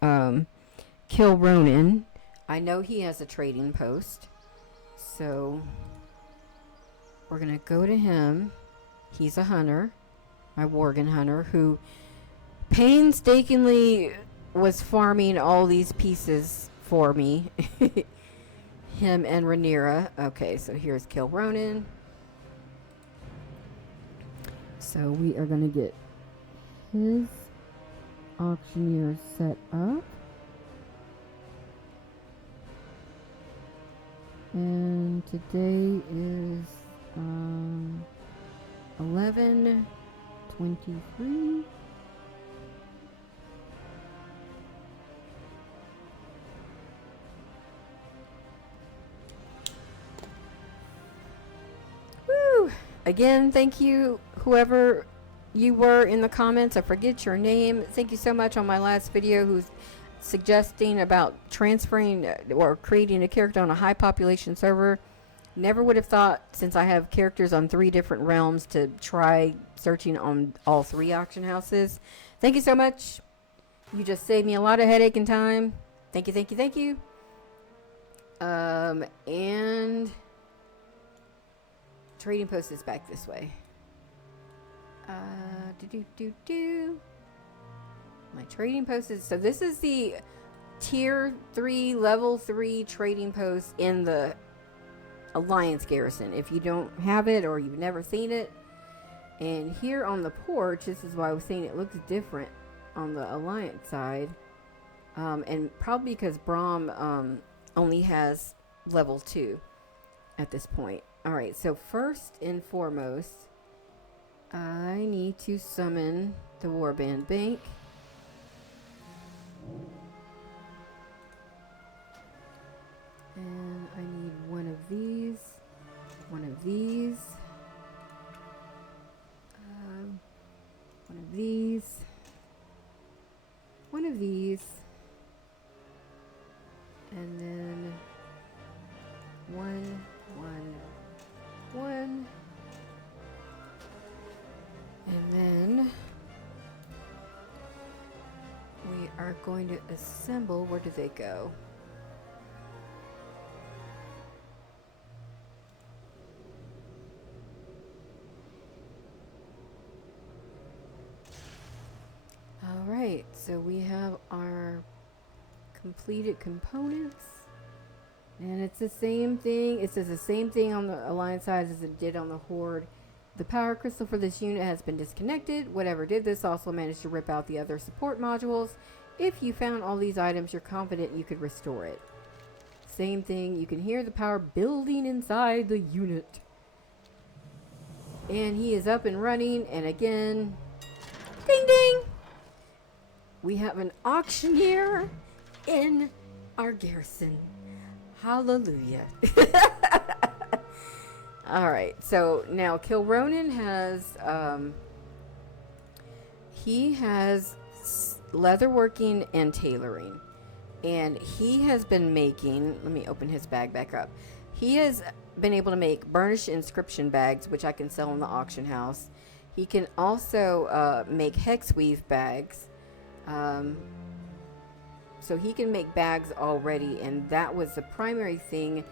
Kill Ronan. I know he has a trading post, so we're going to go to him. He's a hunter, my Worgen hunter, who painstakingly was farming all these pieces for me. Him and Rhaenyra. Okay, so here's Kill Ronan. So we are going to get his auctioneer set up. And today is 11/23. Woo! Again, thank you, whoever you were in the comments. I forget your name. Thank you so much on my last video who's suggesting about transferring or creating a character on a high population server. Never would have thought, since I have characters on 3 different realms, to try searching on all 3 auction houses. Thank you so much. You just saved me a lot of headache and time. Thank you, thank you, thank you. And trading post is back this way. My trading post is, so this is the tier 3 level 3 trading post in the Alliance Garrison. If you don't have it or you've never seen it, and here on the porch, this is why I was saying it looks different on the Alliance side, and probably because Brom only has level 2 at this point. Alright, so first and foremost, I need to summon the Warband Bank. And I need one of these, one of these, one of these, one of these, and then one, and then we are going to assemble. Where do they go? Alright, so we have our completed components, and it's the same thing. It says the same thing on the Alliance side as it did on the Horde. The power crystal for this unit has been disconnected. Whatever did this also managed to rip out the other support modules. If you found all these items, you're confident you could restore it. Same thing, you can hear the power building inside the unit. And he is up and running, and again, ding ding! We have an auctioneer in our garrison. Hallelujah. Alright, so now Kill Ronan has, he has leatherworking and tailoring. And he has been making, let me open his bag back up. He has been able to make burnished inscription bags, which I can sell in the auction house. He can also make hex weave bags. So he can make bags already, and that was the primary thing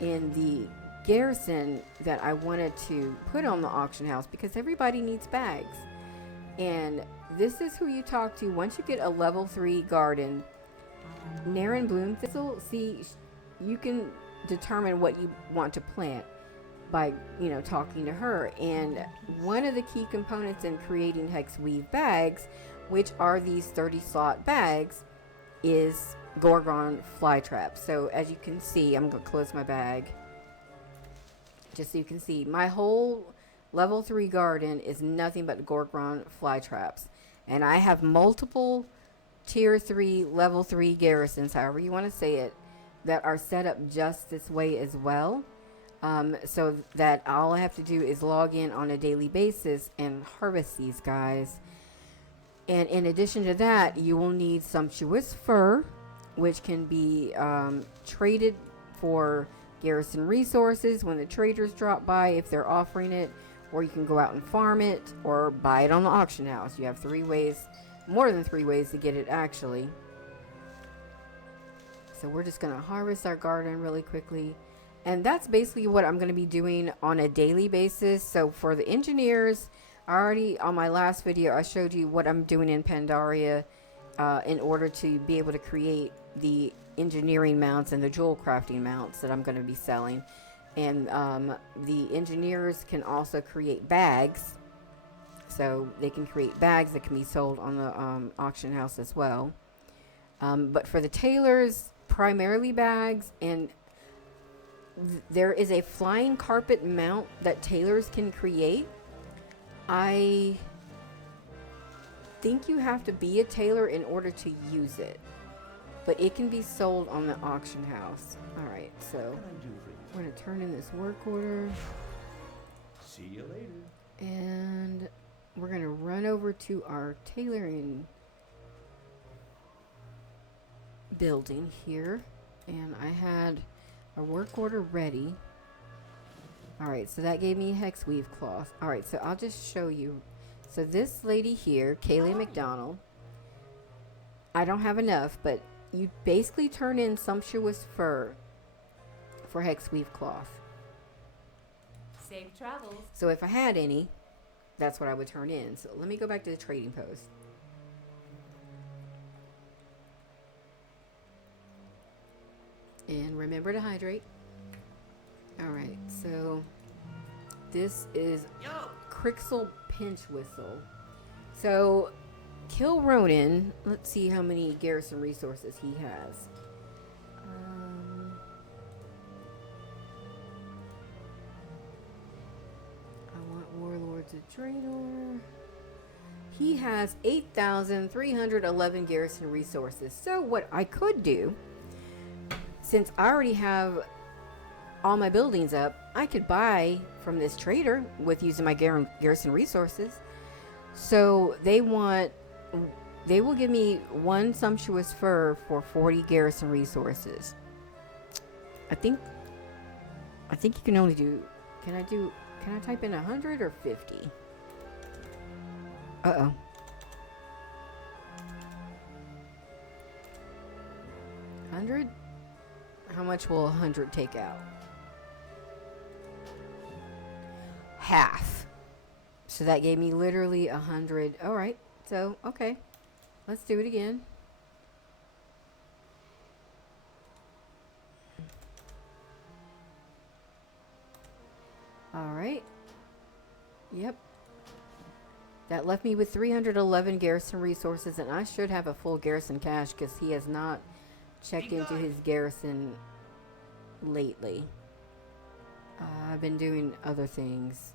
in the Garrison that I wanted to put on the auction house, because everybody needs bags. And this is who you talk to once you get a level 3 garden. Naren Bloom Thistle, see, you can determine what you want to plant by, you know, talking to her. And one of the key components in creating hex weave bags, which are these 30 slot bags, is Gorgon fly traps. So as you can see, I'm going to close my bag just so you can see, my whole level 3 garden is nothing but Gorgon fly traps. And I have multiple tier 3, level 3 garrisons, however you want to say it, that are set up just this way as well. So that all I have to do is log in on a daily basis and harvest these guys. And in addition to that, you will need sumptuous fur, which can be traded for garrison resources when the traders drop by, if they're offering it, or you can go out and farm it or buy it on the auction house. You have 3 ways, more than 3 ways to get it actually. So we're just going to harvest our garden really quickly. And that's basically what I'm going to be doing on a daily basis. So for the engineers, already on my last video, I showed you what I'm doing in Pandaria in order to be able to create the engineering mounts and the jewel crafting mounts that I'm going to be selling. And the engineers can also create bags. So they can create bags that can be sold on the auction house as well. But for the tailors, primarily bags, and there is a flying carpet mount that tailors can create. I think you have to be a tailor in order to use it, but it can be sold on the auction house. All right, so we're going to turn in this work order. See you later. And we're going to run over to our tailoring building here. And I had a work order ready. Alright, so that gave me a hex weave cloth. Alright, so I'll just show you. So this lady here, Kaylee McDonald, I don't have enough, but you basically turn in sumptuous fur for hex weave cloth. Safe travels. So if I had any, that's what I would turn in. So let me go back to the trading post. And remember to hydrate. Alright, so this is Crixel Pinch Whistle. So Kill Ronin, let's see how many garrison resources he has. I want Warlords of Draenor. He has 8,311 garrison resources. So what I could do, since I already have all my buildings up, I could buy from this trader with using my garrison resources. So they will give me 1 sumptuous fur for 40 garrison resources. I think you can only do, can I type in 100 or 50? Uh-oh. 100? How much will 100 take out? Half. So that gave me literally 100. All right. So, okay. Let's do it again. All right. Yep. That left me with 311 garrison resources, and I should have a full garrison cache because he has not checked into his garrison lately. I've been doing other things.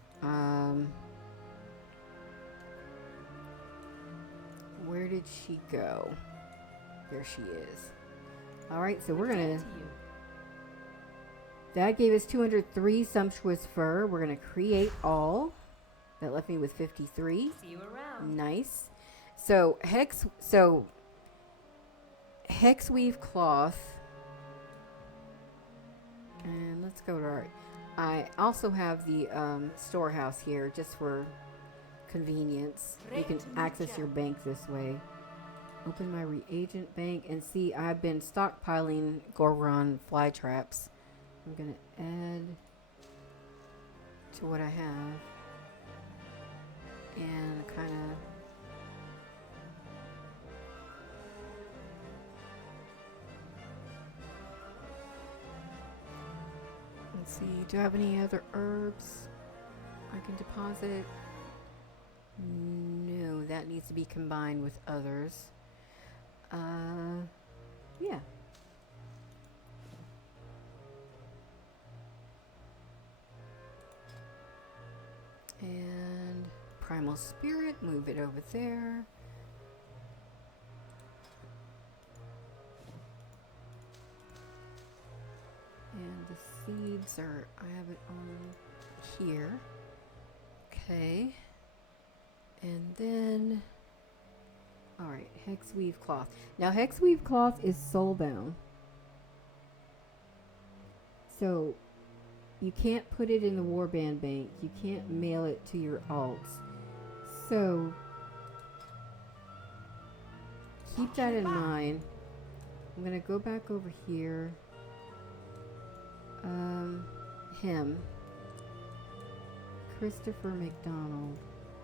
Where did she go? There she is. Alright, so we're gonna... That gave us 203 sumptuous fur. We're gonna create all. That left me with 53. See you around. Nice. So hex weave cloth. And let's go to our... I also have the storehouse here just for convenience. You can access your bank this way. Open my reagent bank and see I've been stockpiling Gorgon fly traps. I'm gonna add to what I have and kind of let's see, do I have any other herbs I can deposit? No, that needs to be combined with others. Yeah. And primal spirit, move it over there. And the seeds are, I have it on here. Okay. And then, all right, hex weave cloth. Now, hex weave cloth is soulbound. So, you can't put it in the warband bank. You can't mail it to your alts. So, keep that in mind. I'm going to go back over here. Him. Christopher McDonald.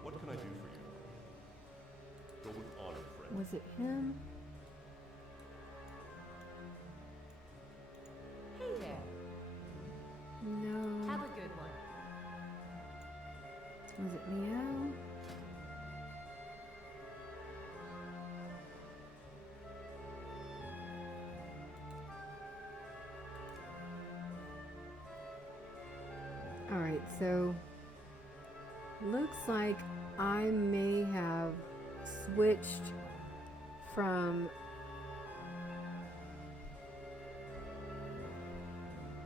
What can I do for you? Go with honor, friend. Was it him? Hey there. No. Have a good one. Was it Leo? Alright, so looks like I may have switched from,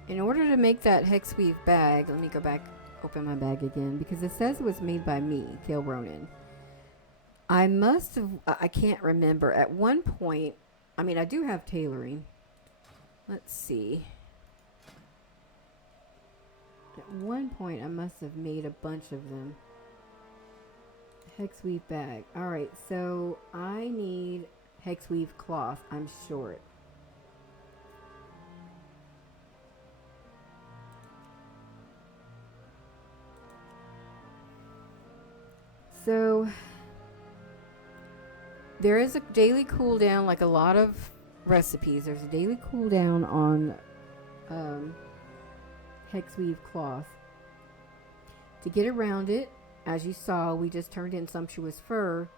in order to make that hex weave bag, let me go back, open my bag again, because it says it was made by me, Kale Ronan. I must have, I can't remember, at one point, I mean I do have tailoring. Let's see. At one point, I must have made a bunch of them. Hex weave bag. Alright, so I need hex weave cloth. I'm short. So, there is a daily cooldown, like a lot of recipes. There's a daily cooldown on hex weave cloth. To get around it, as you saw, we just turned in Sumptuous Fur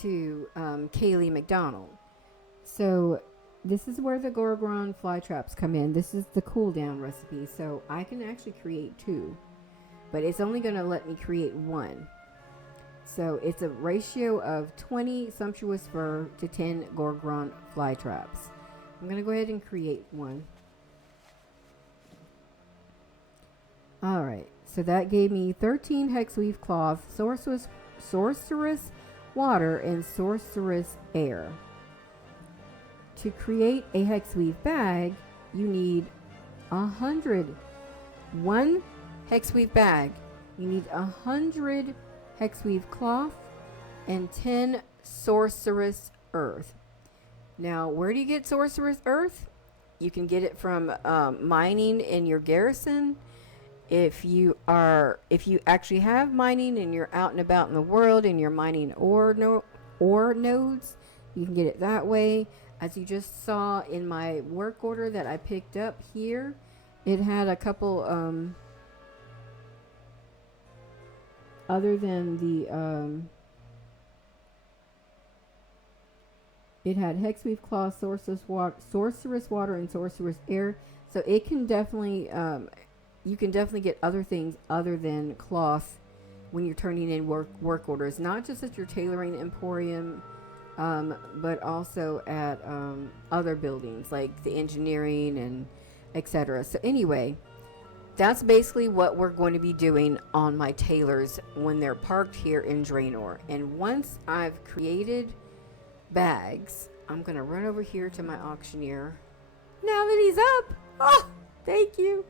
to Kaylee McDonald. So this is where the Gorgon fly traps come in. This is the cooldown recipe. So I can actually create 2, but it's only going to let me create 1. So it's a ratio of 20 Sumptuous Fur to 10 Gorgon fly traps. I'm going to go ahead and create 1. Alright, so that gave me 13 hexweave cloth, sorceress water, and sorceress air. To create a hexweave bag, you need 100. 1 hexweave bag. You need 100 hexweave cloth and 10 sorceress earth. Now, where do you get sorceress earth? You can get it from mining in your garrison. If you actually have mining and you're out and about in the world and you're mining ore nodes, you can get it that way. As you just saw in my work order that I picked up here, it had a couple other than the it had hexweave cloth, sorceress water, and sorceress air. So it can definitely you can definitely get other things other than cloth when you're turning in work orders, not just at your tailoring emporium, but also at other buildings like the engineering and etc. So anyway, that's basically what we're going to be doing on my tailors when they're parked here in Draenor. And once I've created bags, I'm going to run over here to my auctioneer now that he's up. Oh, thank you.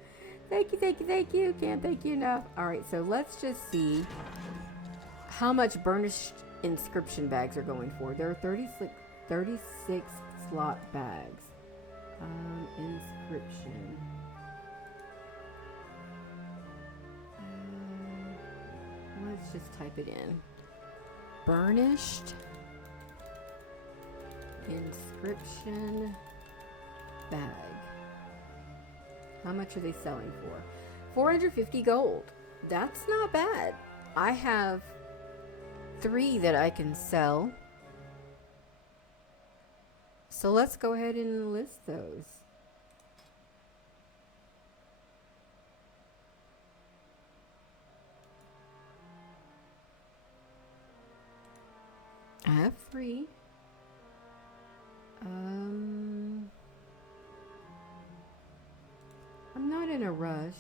Thank you, thank you, thank you. Can't thank you enough. Alright, so let's just see how much burnished inscription bags are going for. There are 36 slot bags. Inscription. Let's just type it in. Burnished inscription bag. How much are they selling for? 450 gold. That's not bad. I have 3 that I can sell. So let's go ahead and list those. I have 3. I'm not in a rush.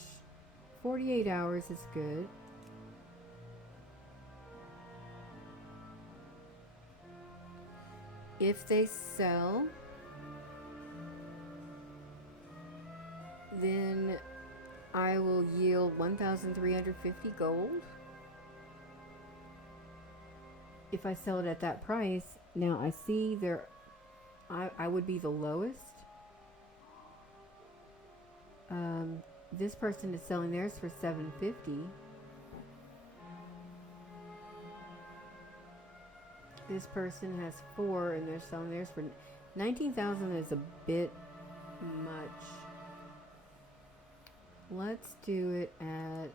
48 hours is good. If they sell, then I will yield 1,350 gold. If I sell it at that price, now I see there, I would be the lowest. This person is selling theirs for 750. This person has 4 and they're selling theirs for 19,000 is a bit much. Let's do it at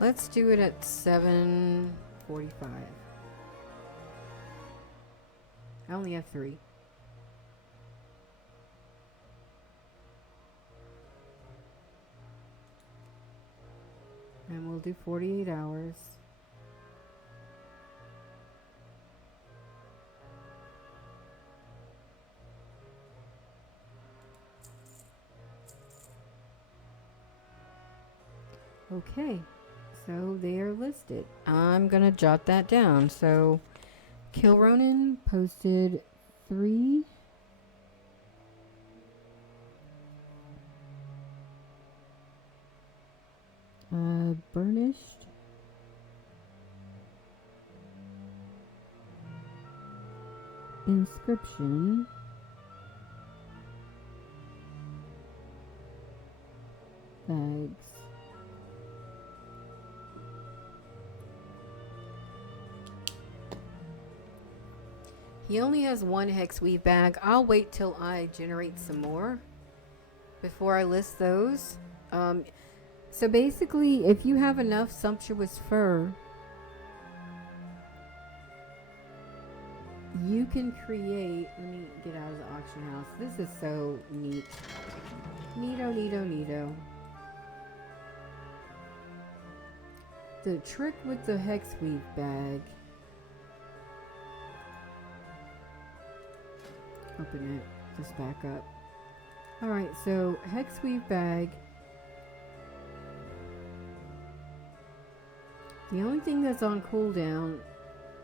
let's do it at 745. I only have 3. And we'll do 48 hours. Okay. So they are listed. I'm gonna jot that down. So Kilronan posted 3. Burnished. Inscription. Bags. He only has 1 hex weave bag. I'll wait till I generate some more before I list those. So basically, if you have enough sumptuous fur, you can create. Let me get out of the auction house. This is so neat. Neato, neato, neato. The trick with the hex weave bag. Open it, just back up. Alright, so hex weave bag. The only thing that's on cooldown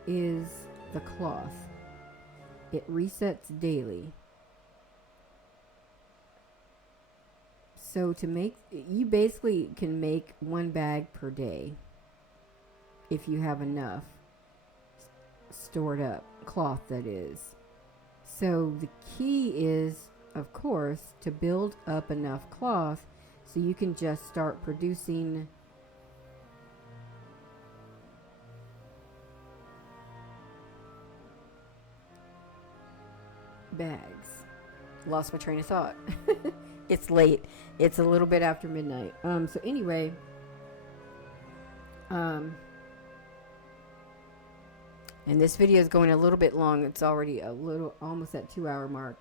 is the cloth. It resets daily. So to make, you basically can make 1 bag per day if you have enough stored up, cloth that is. So the key is, of course, to build up enough cloth so you can just start producing bags. Lost my train of thought. It's late. It's a little bit after midnight. So anyway, and this video is going a little bit long. It's already almost at 2-hour mark.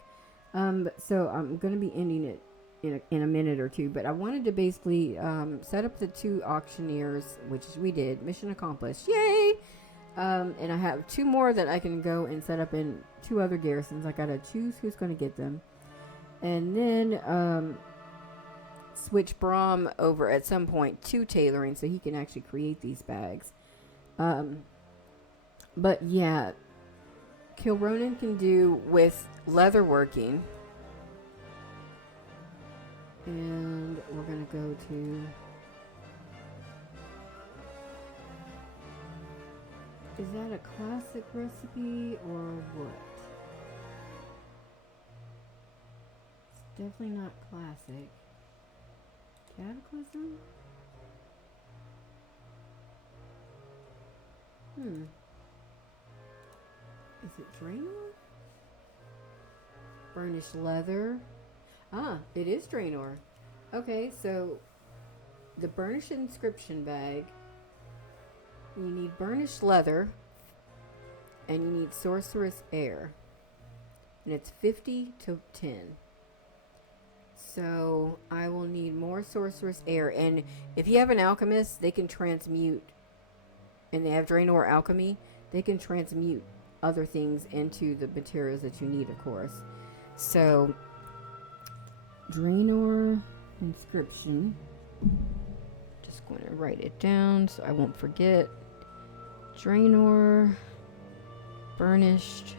So I'm going to be ending it in a minute or two, but I wanted to basically set up the 2 auctioneers, which we did. Mission accomplished. Yay! And I have 2 more that I can go and set up in 2 other garrisons. I gotta choose who's going to get them. And then switch Brahm over at some point to tailoring so he can actually create these bags. But yeah, Kilronan can do with leather working. And we're going to go to... Is that a classic recipe or what? It's definitely not classic. Cataclysm? Is it Draenor? Burnished leather. Ah, it is Draenor. Okay, so the burnished inscription bag. You need burnished leather. And you need sorceress air. And it's 50 to 10. So I will need more sorceress air. And if you have an alchemist, they can transmute. And they have Draenor alchemy. They can transmute other things into the materials that you need, of course. So Draenor inscription. Just going to write it down so I won't forget. Draenor burnished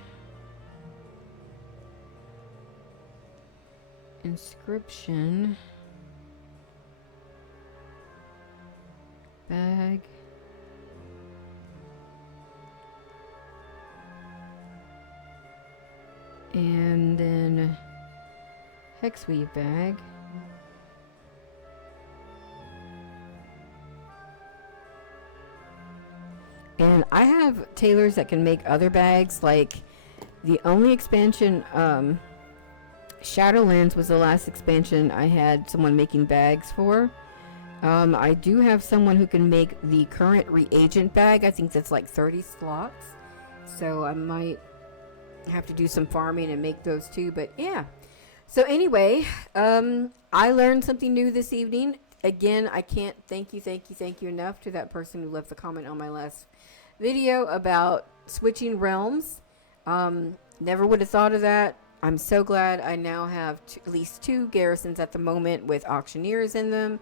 inscription bag. And then hexweave bag. And I have tailors that can make other bags. Like the only expansion, Shadowlands was the last expansion I had someone making bags for. I do have someone who can make the current reagent bag. I think that's like 30 slots. So I might have to do some farming and make those too. But yeah. So anyway, I learned something new this evening. Again, I can't thank you enough to that person who left the comment on my last video about switching realms. Never would have thought of that. I'm so glad I now have at least 2 garrisons at the moment with auctioneers in them.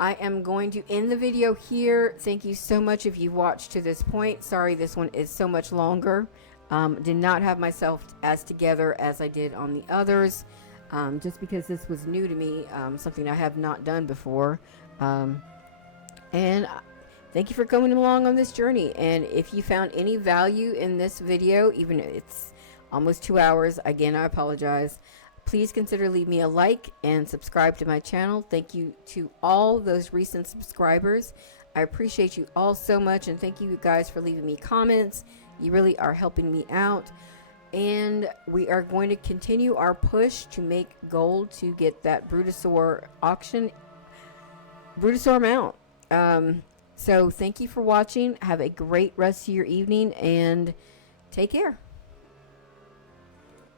I am going to end the video here. Thank you so much if you watched to this point. Sorry this one is so much longer. Did not have myself as together as I did on the others. Just because this was new to me, something I have not done before. And thank you for coming along on this journey. And if you found any value in this video, even if it's almost 2 hours, again, I apologize. Please consider leave me a like and subscribe to my channel. Thank you to all those recent subscribers. I appreciate you all so much. And thank you guys for leaving me comments. You really are helping me out. And we are going to continue our push to make gold to get that Brutosaur auction, Brutosaur mount. So thank you for watching. Have a great rest of your evening and take care.